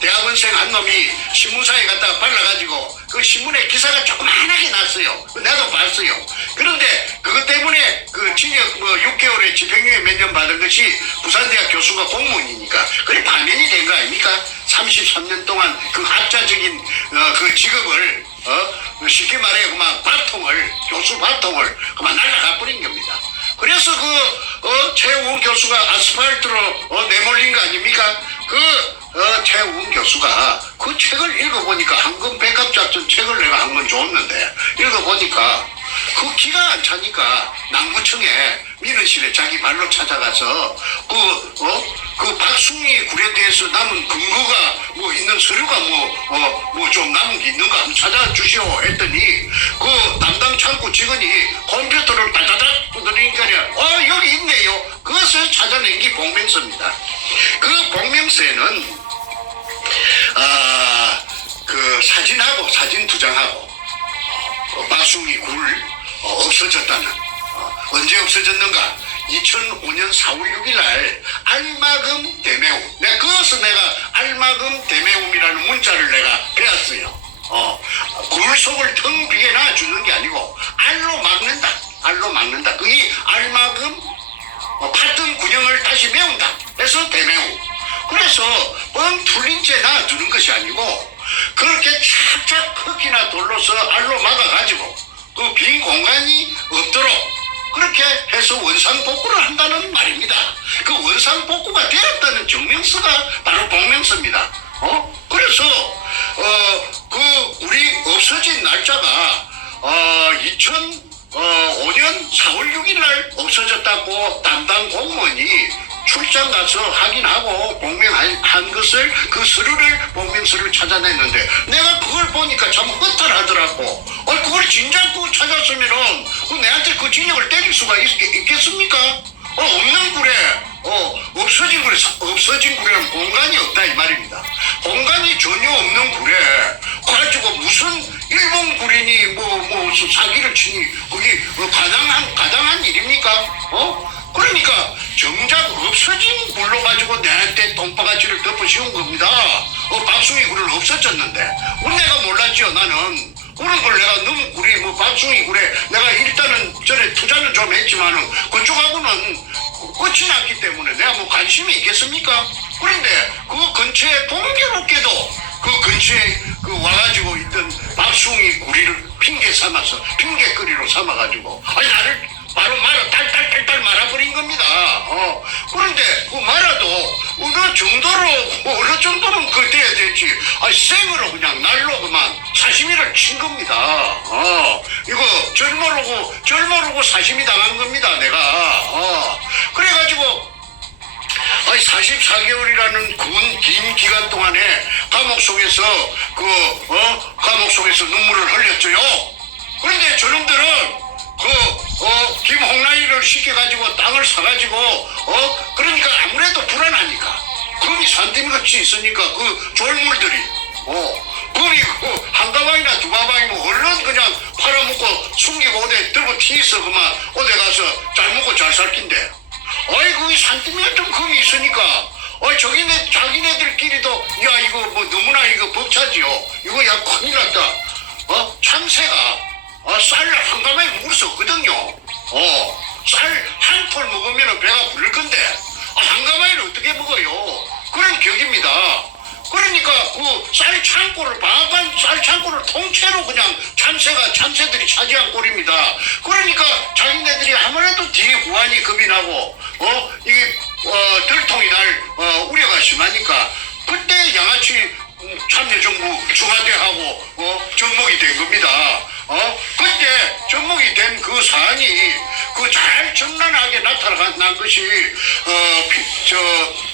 대학원생 한 놈이 신문사에 갖다가 발라가지고 그 신문에 기사가 조그만하게 났어요. 나도 봤어요. 그런데 그걸 그것 때문에 그 징역 뭐 6개월에 집행유예 몇 년 받은 것이 부산대학 교수가 공무원이니까 그게 파면이 된 거 아닙니까? 33년 동안 그 학자적인 그 직업을 쉽게 말해 그만 바통을 교수 바통을 그만 날라가 버린 겁니다. 그래서 최우훈 교수가 아스팔트로 내몰린 거 아닙니까? 최우훈 교수가 그 책을 읽어보니까 황금 백합작전 책을 내가 한 번 줬는데 읽어보니까 그 기가 안 차니까 남구청에 민원실에 자기 발로 찾아가서 그 박숭이 굴에 대해서 남은 근거가 뭐 있는 서류가 뭐 좀 남은 게 있는가 한번 찾아주시오 했더니 그 담당 창구 직원이 컴퓨터를 다다닥 두드리니까 여기 있네요. 그것을 찾아낸 게 복명서입니다. 그 복명서에는 그 사진하고 사진 두 장하고 박숭이 굴 없어졌다는 언제 없어졌는가? 2005년 4월 6일 날 알마금 대매움. 그것을 내가 알마금 대매움이라는 문자를 내가 배웠어요. 굴 속을 텅 비게 놔주는 게 아니고 알로 막는다. 알로 막는다. 그게 알마금 팠던 군형을 다시 메운다. 그래서 대매움. 그래서 뻥 툴린 채 놔두는 것이 아니고 그렇게 착착 흙이나 돌로서 알로 막아가지고 그 빈 공간이 없도록 그렇게 해서 원상복구를 한다는 말입니다. 그 원상복구가 되었다는 증명서가 바로 복명서입니다. 그래서 그 우리 없어진 날짜가 2005년 4월 6일 날 없어졌다고 담당 공무원이 출장 가서 확인하고 복명한 것을 그 서류를 복명서를 찾아냈는데 내가 그걸 보니까 참 허탈하더라고. 그걸 진작 그 찾았으면은 내한테 그 진역을 때릴 수가 있겠습니까? 없는 굴에 없어진 굴에는 공간이 없다 이 말입니다. 공간이 전혀 없는 굴에 가지고 무슨 일본 굴이니 뭐 사기를 치니 그게 가당한 일입니까? 그러니까 정작 없어진 굴로 가지고 내한테 똥바가지를 덮어 씌운 겁니다. 박숭이 굴은 없어졌는데 내가 몰랐죠. 나는 그런 걸 내가 너무 굴이 박숭이 굴에 내가 일단은 전에 투자는 좀 했지만은 그쪽하고는 끝이 났기 때문에 내가 관심이 있겠습니까? 그런데 그 근처에 공교롭게도 그 근처에 와가지고 있던 박숭이 구리를 핑계거리로 삼아가지고 나를 바로 딸딸딸 말아버린 겁니다. 그런데 그 말아도 어느 정도는 그 돼야 되지. 생으로 그냥 날로 그만 사시미를 친 겁니다. 이거 절모르고 사시미 당한 겁니다. 내가. 그래가지고 44개월이라는 긴 기간 동안에 감옥 속에서 눈물을 흘렸죠요. 그런데 저놈들은 김홍라이를 시켜가지고 땅을 사가지고 그러니까 아무래도 불안하니까 금이 산더미같이 있으니까 그 졸물들이 금이 한 가방이나 두 가방이면 얼른 그냥 팔아먹고 숨기고 어디 들고 튀어서 그만 어디 가서 잘 먹고 잘 살 낀데 거기 산더미가 좀 금이 있으니까 자기네들끼리도 야 이거 너무나 이거 벅차지요. 이거 야 큰일 났다. 참새가 쌀 한 가마에 먹을 수 없거든요. 쌀 한 톨 먹으면 배가 부를 건데 한 가마에는 어떻게 먹어요? 그런 격입니다. 그러니까 그 쌀 창고를 방앗간 쌀 창고를 통째로 그냥 참새들이 차지한 꼴입니다. 그러니까 자기네들이 아무래도 뒤에 후환이 겁이 나고 이게 들통이 날 우려가 심하니까 그때 양아치 참여정부 중화대하고 접목이 된 겁니다. 그때 접목이 된 그 사안이 잘 정난하게 나타난 것이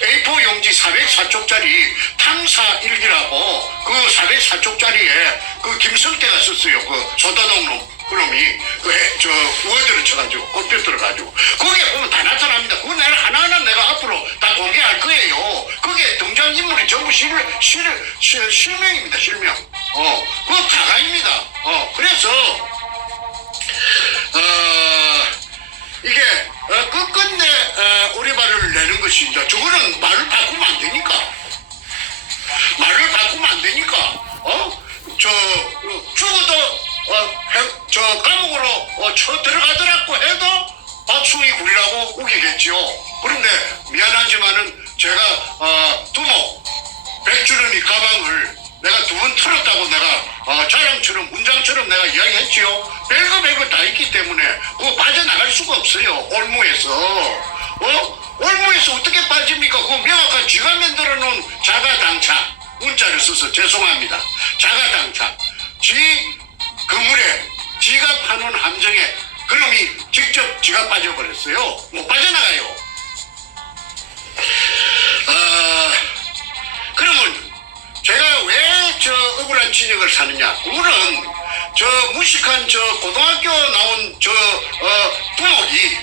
A4 용지 404쪽짜리 탐사 일기라고 그 404쪽짜리에 그 김성태가 썼어요. 그 소다동 놈. 그놈이 워드를 쳐가지고 컴퓨터를 가지고 거기에 보면 다 나타납니다. 그거 내가 하나하나 내가 앞으로 다 공개할 거예요. 그게 등장인물이 전부 실명입니다. 실명. 그거 다가입니다. 그래서 이게 끝끝내 오리발을 내는 것이 이제 저거는 말을 바꾸면 안 되니까 죽어도 저 감옥으로 쳐 들어가더라고 해도 박충희 굴이라고 우기겠지요. 그런데 미안하지만은 제가 두목 백주름이 가방을 내가 두 번 털었다고 내가 자랑처럼 문장처럼 내가 이야기했지요. 별거 다 있기 때문에 그거 빠져나갈 수가 없어요. 올무에서 올무에서 어떻게 빠집니까? 그 명확한 쥐가 만들어 놓은 자가당착 문자를 써서 죄송합니다. 자가당착 쥐 그물에 지가 파놓은 함정에 그놈이 직접 지가 빠져버렸어요. 못 빠져나가요. 그러면 제가 왜 저 억울한 진역을 사느냐? 그거는 저 무식한 저 고등학교 나온 저 두목이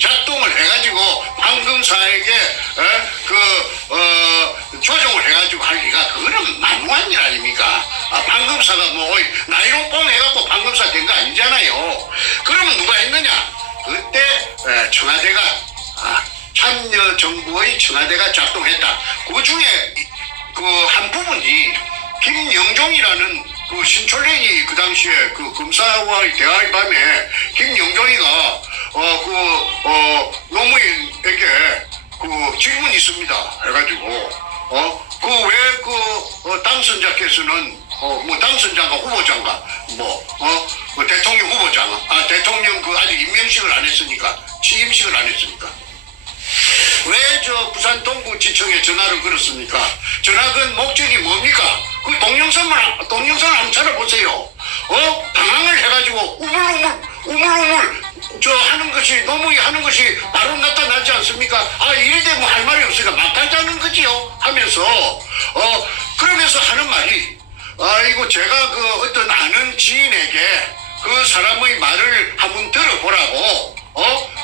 작동을 해가지고 방금사에게 조정을 해가지고 할 리가 그거는 만무한 일 아닙니까? 방금사가 뭐 나이로 뽕 해갖고 방금사 된 거 아니잖아요. 그러면 누가 했느냐? 그때 청와대가 참여정부의 청와대가 작동했다. 그 중에 그 한 부분이 김영종이라는 그 신촌랭이 그 당시에 그 검사와의 대화의 밤에 김영종이가 노무현에게 그 질문이 있습니다. 해가지고 그 왜 그 당선자께서는 뭐 당선자가 후보자인가 뭐 대통령 후보자가 대통령 그 아직 임명식을 안 했으니까 취임식을 안 했으니까 왜 저 부산 동부지청에 전화를 걸었습니까? 전화건 목적이 뭡니까? 그 동영상을 한번 찾아보세요. 방황을 해가지고 우물우물 저 하는 것이 노무이 하는 것이 바로 나타나지 않습니까? 이래 되면 할 말이 없으니까 막 하자는 거지요. 하면서 그러면서 하는 말이 이거 제가 그 어떤 아는 지인에게 그 사람의 말을 한번 들어보라고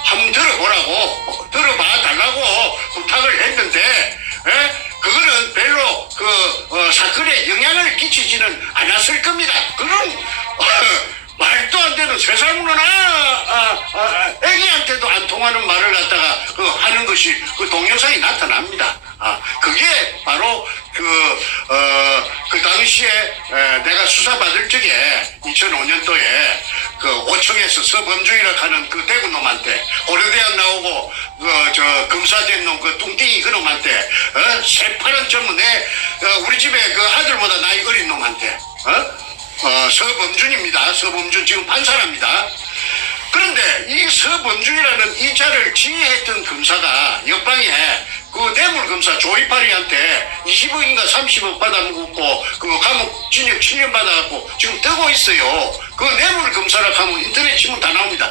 한번 들어봐 달라고 부탁을 했는데 그거는 별로 그 사건에 영향을 끼치지는 않았을 겁니다. 그런 말도 안 되는 세상으로나 애기한테도 안 통하는 말을 갖다가 그 하는 것이 그 동영상이 나타납니다. 그게 바로 그 당시에 내가 수사받을 적에 2005년도에 그 5층에서 서범주이라 하는 그 대구 놈한테 고려대학 나오고 저 검사된 놈 그 뚱띵이 그 놈한테 새파란 전문에 우리 집에 그 아들보다 나이 어린 놈한테 서범준입니다. 서범준 지금 판사랍니다. 그런데 이 서범준이라는 이 자를 지휘했던 검사가 옆방에 그 뇌물검사 조이파리한테 20억인가 30억 받아먹고 그 감옥 징역 7년 받아갖고 지금 뜨고 있어요. 그 뇌물검사라 하면 인터넷 치면 다 나옵니다.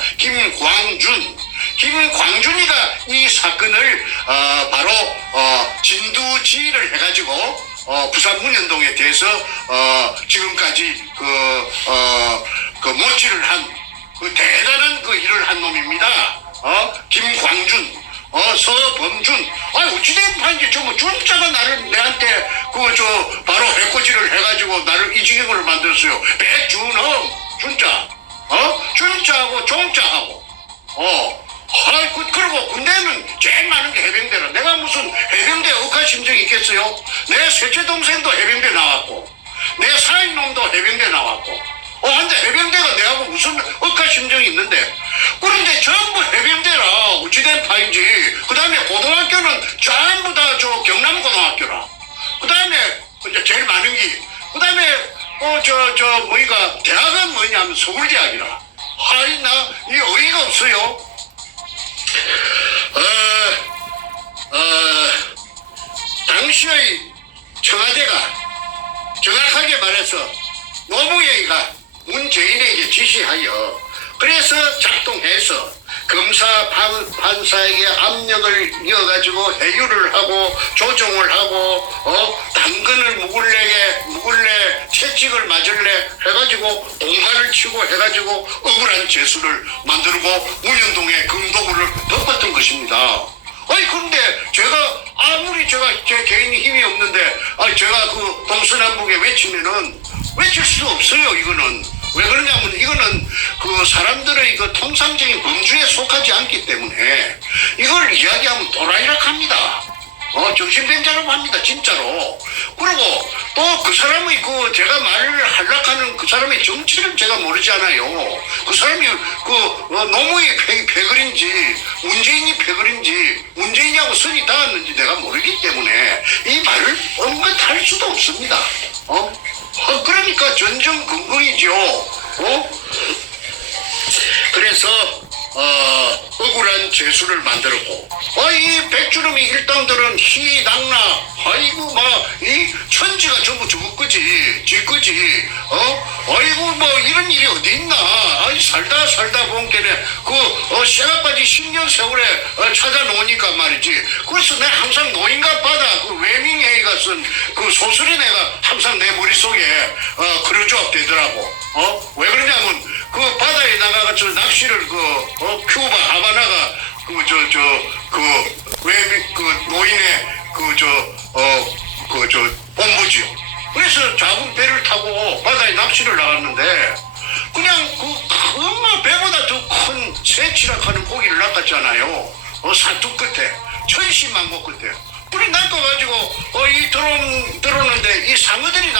김광준이가 이 사건을 바로 진두지휘를 해가지고 부산 문현동에 대해서 지금까지 그 모치를 한 그 대단한 그 일을 한 놈입니다. 김광준, 서범준. 어찌된 판지 저뭐 준자가 나를 내한테 바로 해코지를 해가지고 나를 이 지경을 만들었어요. 백준엄 준자, 준자하고 종자하고. 그리고 군대는 제일 많은 게 해병대라. 내가 무슨 해병대 억하심정이 있겠어요? 내 셋째 동생도 해병대 나왔고, 내 사인놈도 해병대 나왔고. 근데 해병대가 내하고 무슨 억하심정이 있는데. 그런데 전부 해병대라. 어찌된 파인지. 그 다음에 고등학교는 전부 다 저 경남고등학교라. 그 다음에 이제 제일 많은 게. 그 다음에 뭐이가 대학은 뭐냐면 서울대학이라. 나 이 어이가 없어요. 당시의 청와대가 정확하게 말해서 노무현이가 문재인에게 지시하여 그래서 작동해서 검사 판사에게 압력을 이어가지고 해유를 하고 조정을 하고 당근을 묵을래 채찍을 맞을래 해가지고 공갈을 치고 해가지고 억울한 재수를 만들고 문현동의 금도구를 덮었던 것입니다. 그런데 제가 아무리 제 개인이 힘이 없는데 제가 그 동서남북에 외치면은 외칠 수 없어요. 이거는 왜 그러냐면 이거는 그 사람들의 그 통상적인 범주에 속하지 않기 때문에 이걸 이야기하면 도라이락 합니다. 정신병자라고 합니다, 진짜로. 그리고 또 그 사람의 제가 말을 하려고 그 사람의 정치를 제가 모르지 않아요. 그 사람이 노무현이 패거리인지 문재인이 패거리인지 문재인이하고 선이 닿았는지 내가 모르기 때문에 이 말을 언뜻 할 수도 없습니다. 그러니까 전전긍긍이죠. 그래서 억울한 재수를 만들었고, 이 백주름이 일당들은 희낙나, 아이고 이 천지가 전부 저거 거지, 지 거지. 아이고 이런 일이 어디 있나. 살다 보니까 쇠가까지 10년 세월에 찾아놓으니까 말이지. 그래서 내가 항상 노인과 바다 외밍웨이가 쓴 소설이 내가 항상 내 머릿속에 그려져 되더라고. 왜 그러냐면 바다에 나가서 낚시를 큐바 하바나가 노인의 본부지요. 그래서 작은 배를 타고 바다에 낚시를 나갔는데 그냥 엄마 배보다 더 큰 새치락하는 고기를 낚았잖아요. 사투 끝에 천신만고 끝에. 불이 낚아가지고 이 들어오는데 이 상어들이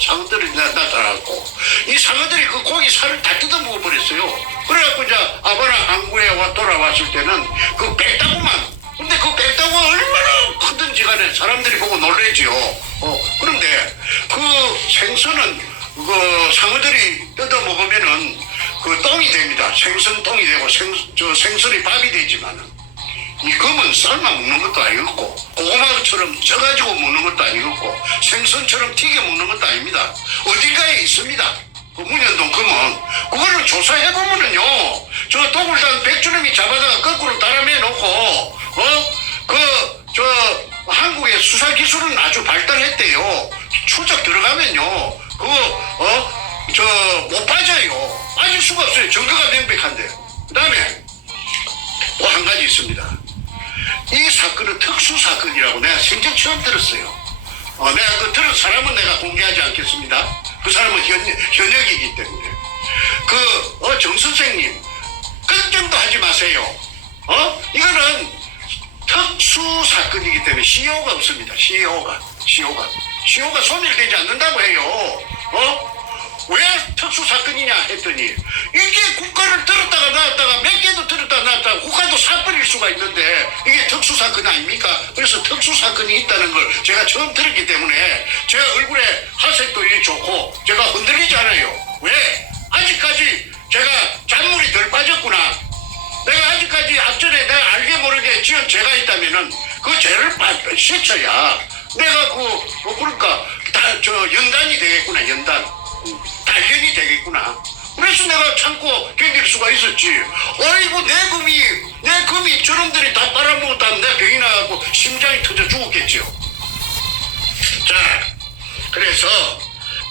상어들이 나타나고 이 상어들이 그 고기 살을 다 뜯어 먹어버렸어요. 그래갖고 이제 아바나 항구에 돌아왔을 때는 그 백다구만. 근데 그 백다구가 얼마나 크든지 간에 사람들이 보고 놀래지요. 그런데 그 생선은 상어들이 뜯어 먹으면은 똥이 됩니다. 생선똥이 되고 생선이 밥이 되지만은 이 검은 삶아 먹는 것도 아니고 고구마처럼 쪄가지고 먹는 것도 아니고 생선처럼 튀겨 먹는 것도 아닙니다. 어딘가에 있습니다. 문현동 검은. 그거를 조사해보면은요, 저 도굴단 백주름이 잡아다가 거꾸로 달아매 놓고 한국의 수사기술은 아주 발달했대요. 추적 들어가면요 못 빠져요. 빠질 수가 없어요. 증거가 명백한데. 그 다음에 또 한 가지 있습니다. 이 사건은 특수사건이라고 내가 생전 처음 들었어요. 내가 들은 사람은 내가 공개하지 않겠습니다. 그 사람은 현역이기 때문에. 정 선생님, 걱정도 하지 마세요. 이거는 특수사건이기 때문에 CEO가 없습니다. CEO가 소멸되지 않는다고 해요. 왜 특수사건이냐 했더니 이게 국가를 들었다가 놨다가 몇 개도 들었다가 놨다가 국가도 사버릴 수가 있는데 이게 특수사건 아닙니까? 그래서 특수사건이 있다는 걸 제가 처음 들었기 때문에 제 얼굴에 하색도 이리 좋고 제가 흔들리지 않아요. 왜? 아직까지 제가 잔물이 덜 빠졌구나. 내가 아직까지 앞전에 내가 알게 모르게 지은 죄가 있다면은 그 죄를 씻어야 내가 그러니까 연단이 되겠구나. 단련이 되겠구나. 그래서 내가 참고 견딜 수가 있었지. 어이구 내 금이 저놈들이 다 빨아먹었다면 내 병이 나가고 심장이 터져 죽었겠지요. 자, 그래서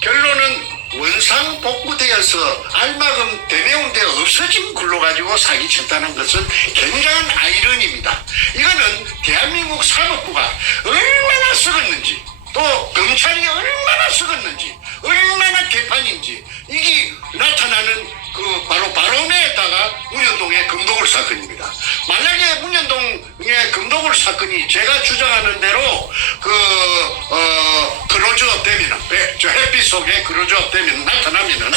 결론은 원상복구되어서 알마금 대매운대가 없어진 글로 가지고 사기쳤다는 것은 굉장한 아이러니입니다. 이거는 대한민국 사법부가 얼마나 썩었는지 또 검찰이 얼마나 썩었는지 얼마나 개판인지 이게 나타나는 바로 발언에다가 문현동의 금도굴 사건입니다. 만약에 문현동의 금도굴 사건이 제가 주장하는 대로 클로즈업 되면은 햇빛 속에 클로즈업 되면 나타나면은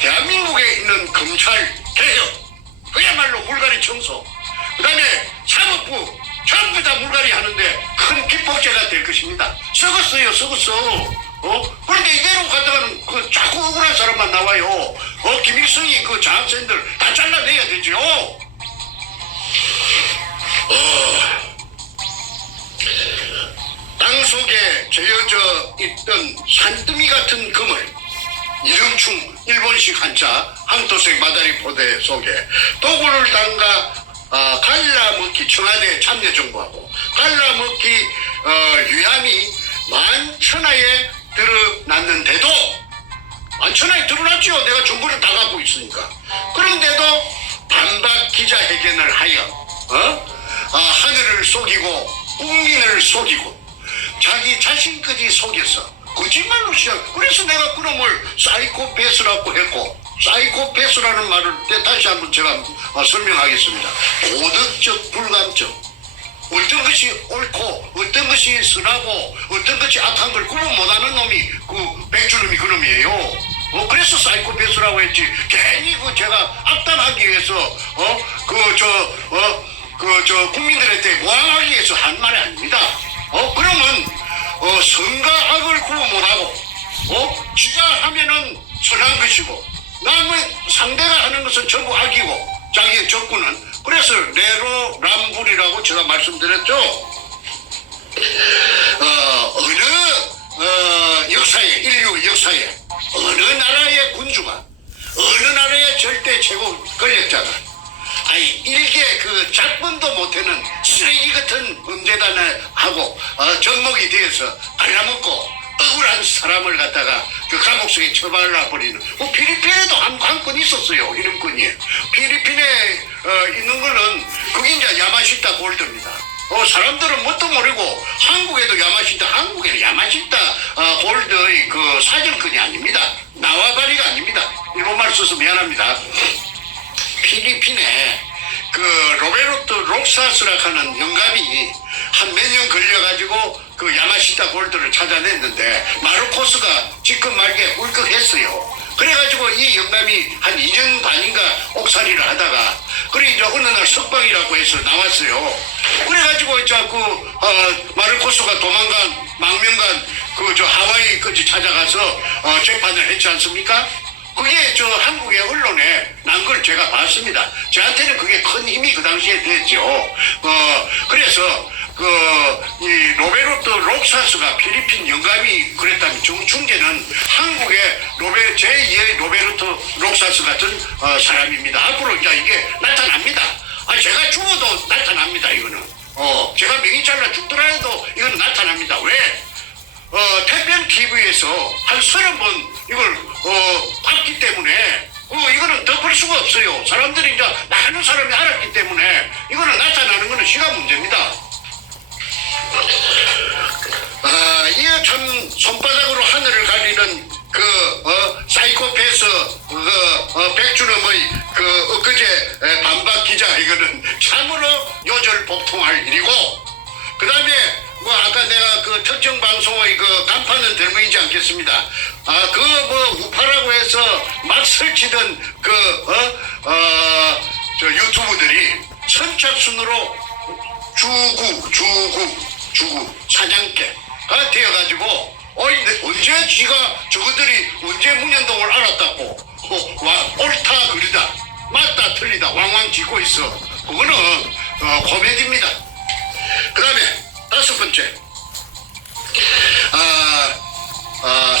대한민국에 있는 검찰 개혁 그야말로 물갈이 청소 그다음에 사법부 전부 다 물갈이 하는데 큰 기폭제가 될 것입니다. 썩었어. 그런데 이대로 가다가는 자꾸 억울한 사람만 나와요. 김일성이 장학생들 다 잘라내야 되죠. 땅속에 재어져 있던 산더미 같은 금을 이름충 일본식 한자 항토색 마다리 포대 속에 도구를 담가 갈라먹기 청와대 참여정부하고 갈라먹기 유함이 만천하에 드러났는데도 만천하에 드러났죠. 내가 정보를 다 갖고 있으니까. 그런데도 반박 기자회견을 하여 하늘을 속이고 국민을 속이고 자기 자신까지 속여서 거짓말로 시작. 그래서 내가 그놈을 사이코패스라고 했고 사이코패스라는 말을 다시 한번 제가 설명하겠습니다. 도덕적 불감증. 어떤 것이 옳고 어떤 것이 선하고 어떤 것이 악한 걸 구분 못하는 놈이 그 백주놈이 그놈이에요. 그래서 사이코패스라고 했지. 괜히 그 제가 악담하기 위해서 국민들한테 모함하기 위해서 한 말이 아닙니다. 그러면 선과 악을 구분 못하고 주장하면은 선한 것이고 남의 상대가 하는 것은 전부 악이고 자기의 적군은 그래서 내로남불이라고 제가 말씀드렸죠. 어느 역사에 인류 역사에 어느 나라의 군주가 어느 나라의 절대 최고 권력자가 일개 그 작품도 못하는 쓰레기 같은 범죄단을 하고 접목이 되어서 갈라먹고 억울한 사람을 갖다가 그 감옥 속에 처박아 버리는 필리핀에도 한 건 있었어요. 이름권이 필리핀에 있는 거는 그게 이제 야마시타 골드입니다. 사람들은 뭣도 모르고 한국에도 야마시타 한국에는 야마시타 골드의 그 사정권이 아닙니다. 나와바리가 아닙니다. 일본말 써서 미안합니다. 필리핀에 그 로베르토 록사스라 하는 영감이 한 몇 년 걸려가지고 그 야마시타 골드를 찾아냈는데 마르코스가 지금 말게 울컥했어요. 그래가지고 이 영감이 한 2년 반인가 옥살이를 하다가 그래 이제 어느 날 석방이라고 해서 나왔어요. 그래가지고 이제 마르코스가 도망간 망명간 그 저 하와이까지 찾아가서 재판을 했지 않습니까? 그게 저 한국의 언론에 난 걸 제가 봤습니다. 저한테는 그게 큰 힘이 그 당시에 됐죠. 그래서 이 로베르토 록사스가 필리핀 영감이 그랬다면 정충재는 한국의 제2의 로베르토 록사스 같은 사람입니다. 앞으로 이제 이게 나타납니다. 제가 죽어도 나타납니다. 이거는 제가 명의 잘라 죽더라도 이건 나타납니다. 왜? 태평 TV에서 한 30번 이걸 봤기 때문에 이거는 덮을 수가 없어요. 사람들이 이제 많은 사람이 알았기 때문에 이거는 나타나는 거는 시간 문제입니다. 이게 참 손바닥으로 하늘을 가리는 사이코패스 백주름의 엊그제 반박 기자 이거는 참으로 요절복통할 일이고 그 다음에 아까 내가 그 특정 방송의 그 간판은 들먹이지 않겠습니다. 우파라고 해서 막 설치던 저 유튜브들이 선착순으로 주구 사냥개가 되어가지고 언제 쥐가 저것들이 언제 문현동을 알았다고 옳다 그르다 맞다 틀리다 왕왕 짓고 있어. 그거는 코미디입니다. 그 다음에 5번째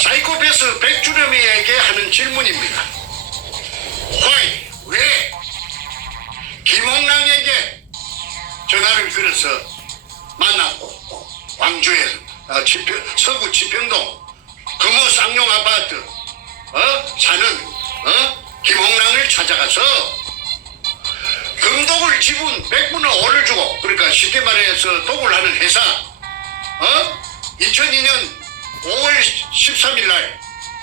사이코패스 백주렴이에게 하는 질문입니다. 왜 김홍랑에게 전화를 걸어서 만났고 광주에 서구 지평동 금호 쌍용 아파트 사는 김홍랑을 찾아가서 금독을 지분 100분의 5를 주고 그러니까 쉽게 말해서 독을 하는 회사 2002년 5월 13일 날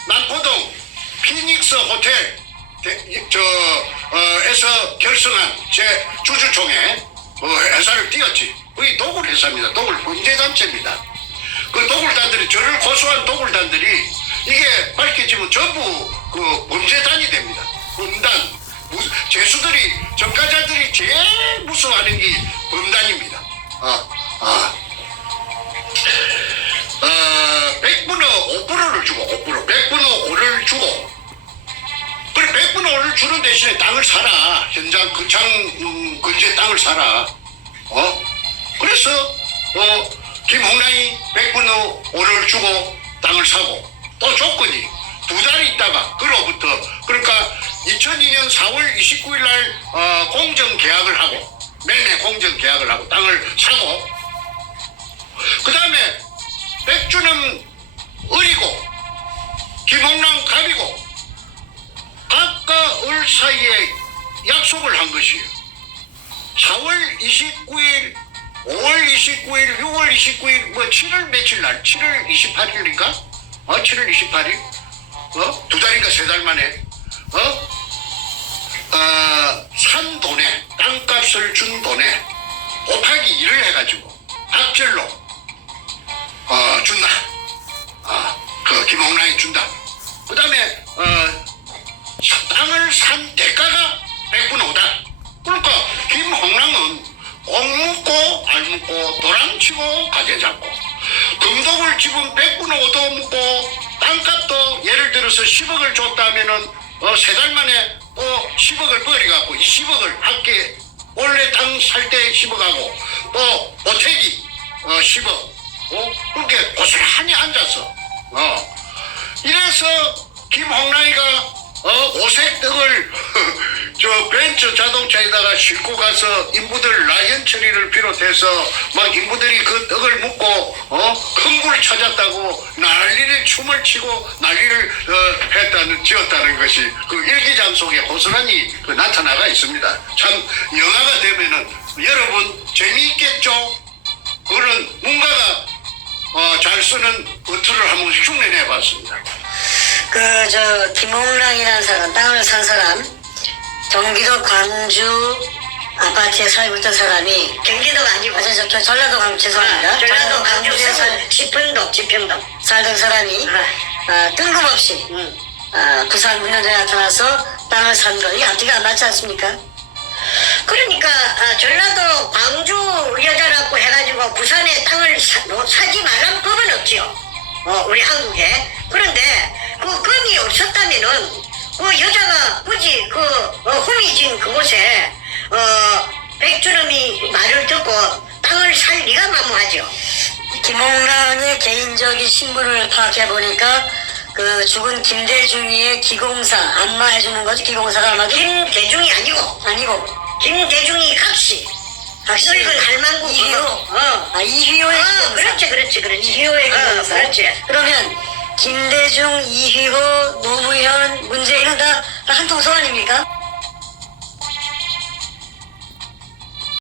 남포동 피닉스 호텔 에서 결성한 제 주주총회 회사를 띄웠지. 그게 도굴 회사입니다. 도굴 범죄단체입니다. 그 도굴단들이 저를 고소한 도굴단들이 이게 밝혀지면 전부 그 범죄단이 됩니다. 범단 죄수들이 전과자들이 제일 무서워하는 게 범단입니다. 100분의 5%를 주고 100분의 5를 주고 그래 100분의 5를 주는 대신에 땅을 사라. 현장 근창 근처에 땅을 사라. 그래서 김홍랑이 100분의 5를 주고 땅을 사고 또 조건이 2달이 있다가 그로부터 그러니까 2002년 4월 29일 날 공정 계약을 하고 매매 공정 계약을 하고 땅을 사고 그 다음에 백주는 을이고 김홍랑 갑이고 갑과 을 사이에 약속을 한 것이에요. 4월 29일 5월 29일 6월 29일 뭐 7월 며칠 날 7월 28일인가 7월 28일 2달인가 3달 만에 산 돈에 땅값을 준 돈에 곱하기 1을 해가지고 합절로 준다. 그 김홍랑이 준다. 그 다음에 땅을 산 대가가 100분 5다. 그러니까 김홍랑은 옥 묻고 알 묻고 도랑치고 가재 잡고 금독을 지금 100분 5도 묻고 땅값도 예를 들어서 10억을 줬다면은 3달 만에 또 10억을 버려갖고 20억을 할게 원래 땅 살 때 10억하고 또 보태기 10억 그렇게 고스란히 앉아서 이래서 김홍랑이가 오색 떡을 저 벤츠 자동차에다가 싣고 가서 인부들 라이언 처리를 비롯해서 막 인부들이 그 떡을 묻고 큰 굴 찾았다고 난리를 춤을 치고 난리를 지었다는 것이 그 일기장 속에 고스란히 나타나가 있습니다. 참 영화가 되면은 여러분 재미있겠죠? 그거는 문가가 잘 쓰는 어투를 한번 흉내내 봤습니다. 김홍랑이라는 사람, 땅을 산 사람, 경기도 광주 아파트에 살고 있던 사람이, 경기도가 아니고, 전라도 광주, 죄송합니다. 전라도 광주에서 지평동 살던 사람이, 뜬금없이, 부산 문현에 나타나서 땅을 산 거, 이게 앞뒤가 안 맞지 않습니까? 그러니까 전라도 광주 여자라고 해가지고 부산에 땅을 사지 말란 법은 없지요. 우리 한국에. 그런데 그 금이 없었다면은 그 여자가 굳이 그 흠이진 그곳에 백주름이 말을 듣고 땅을 살 리가 만무하죠. 김홍랑의 개인적인 신분을 파악해 보니까 그 죽은 김대중이의 기공사 안마해주는 거지. 기공사가 아마도 김대중이 아니고 김대중이 각시. 늙은 할망구 이휘호. 이휘호의 기공사. 그렇지. 이휘호의 기공사. 그렇지. 그러면 김대중, 이휘호, 노무현, 문재인은 다 한 통속 아닙니까?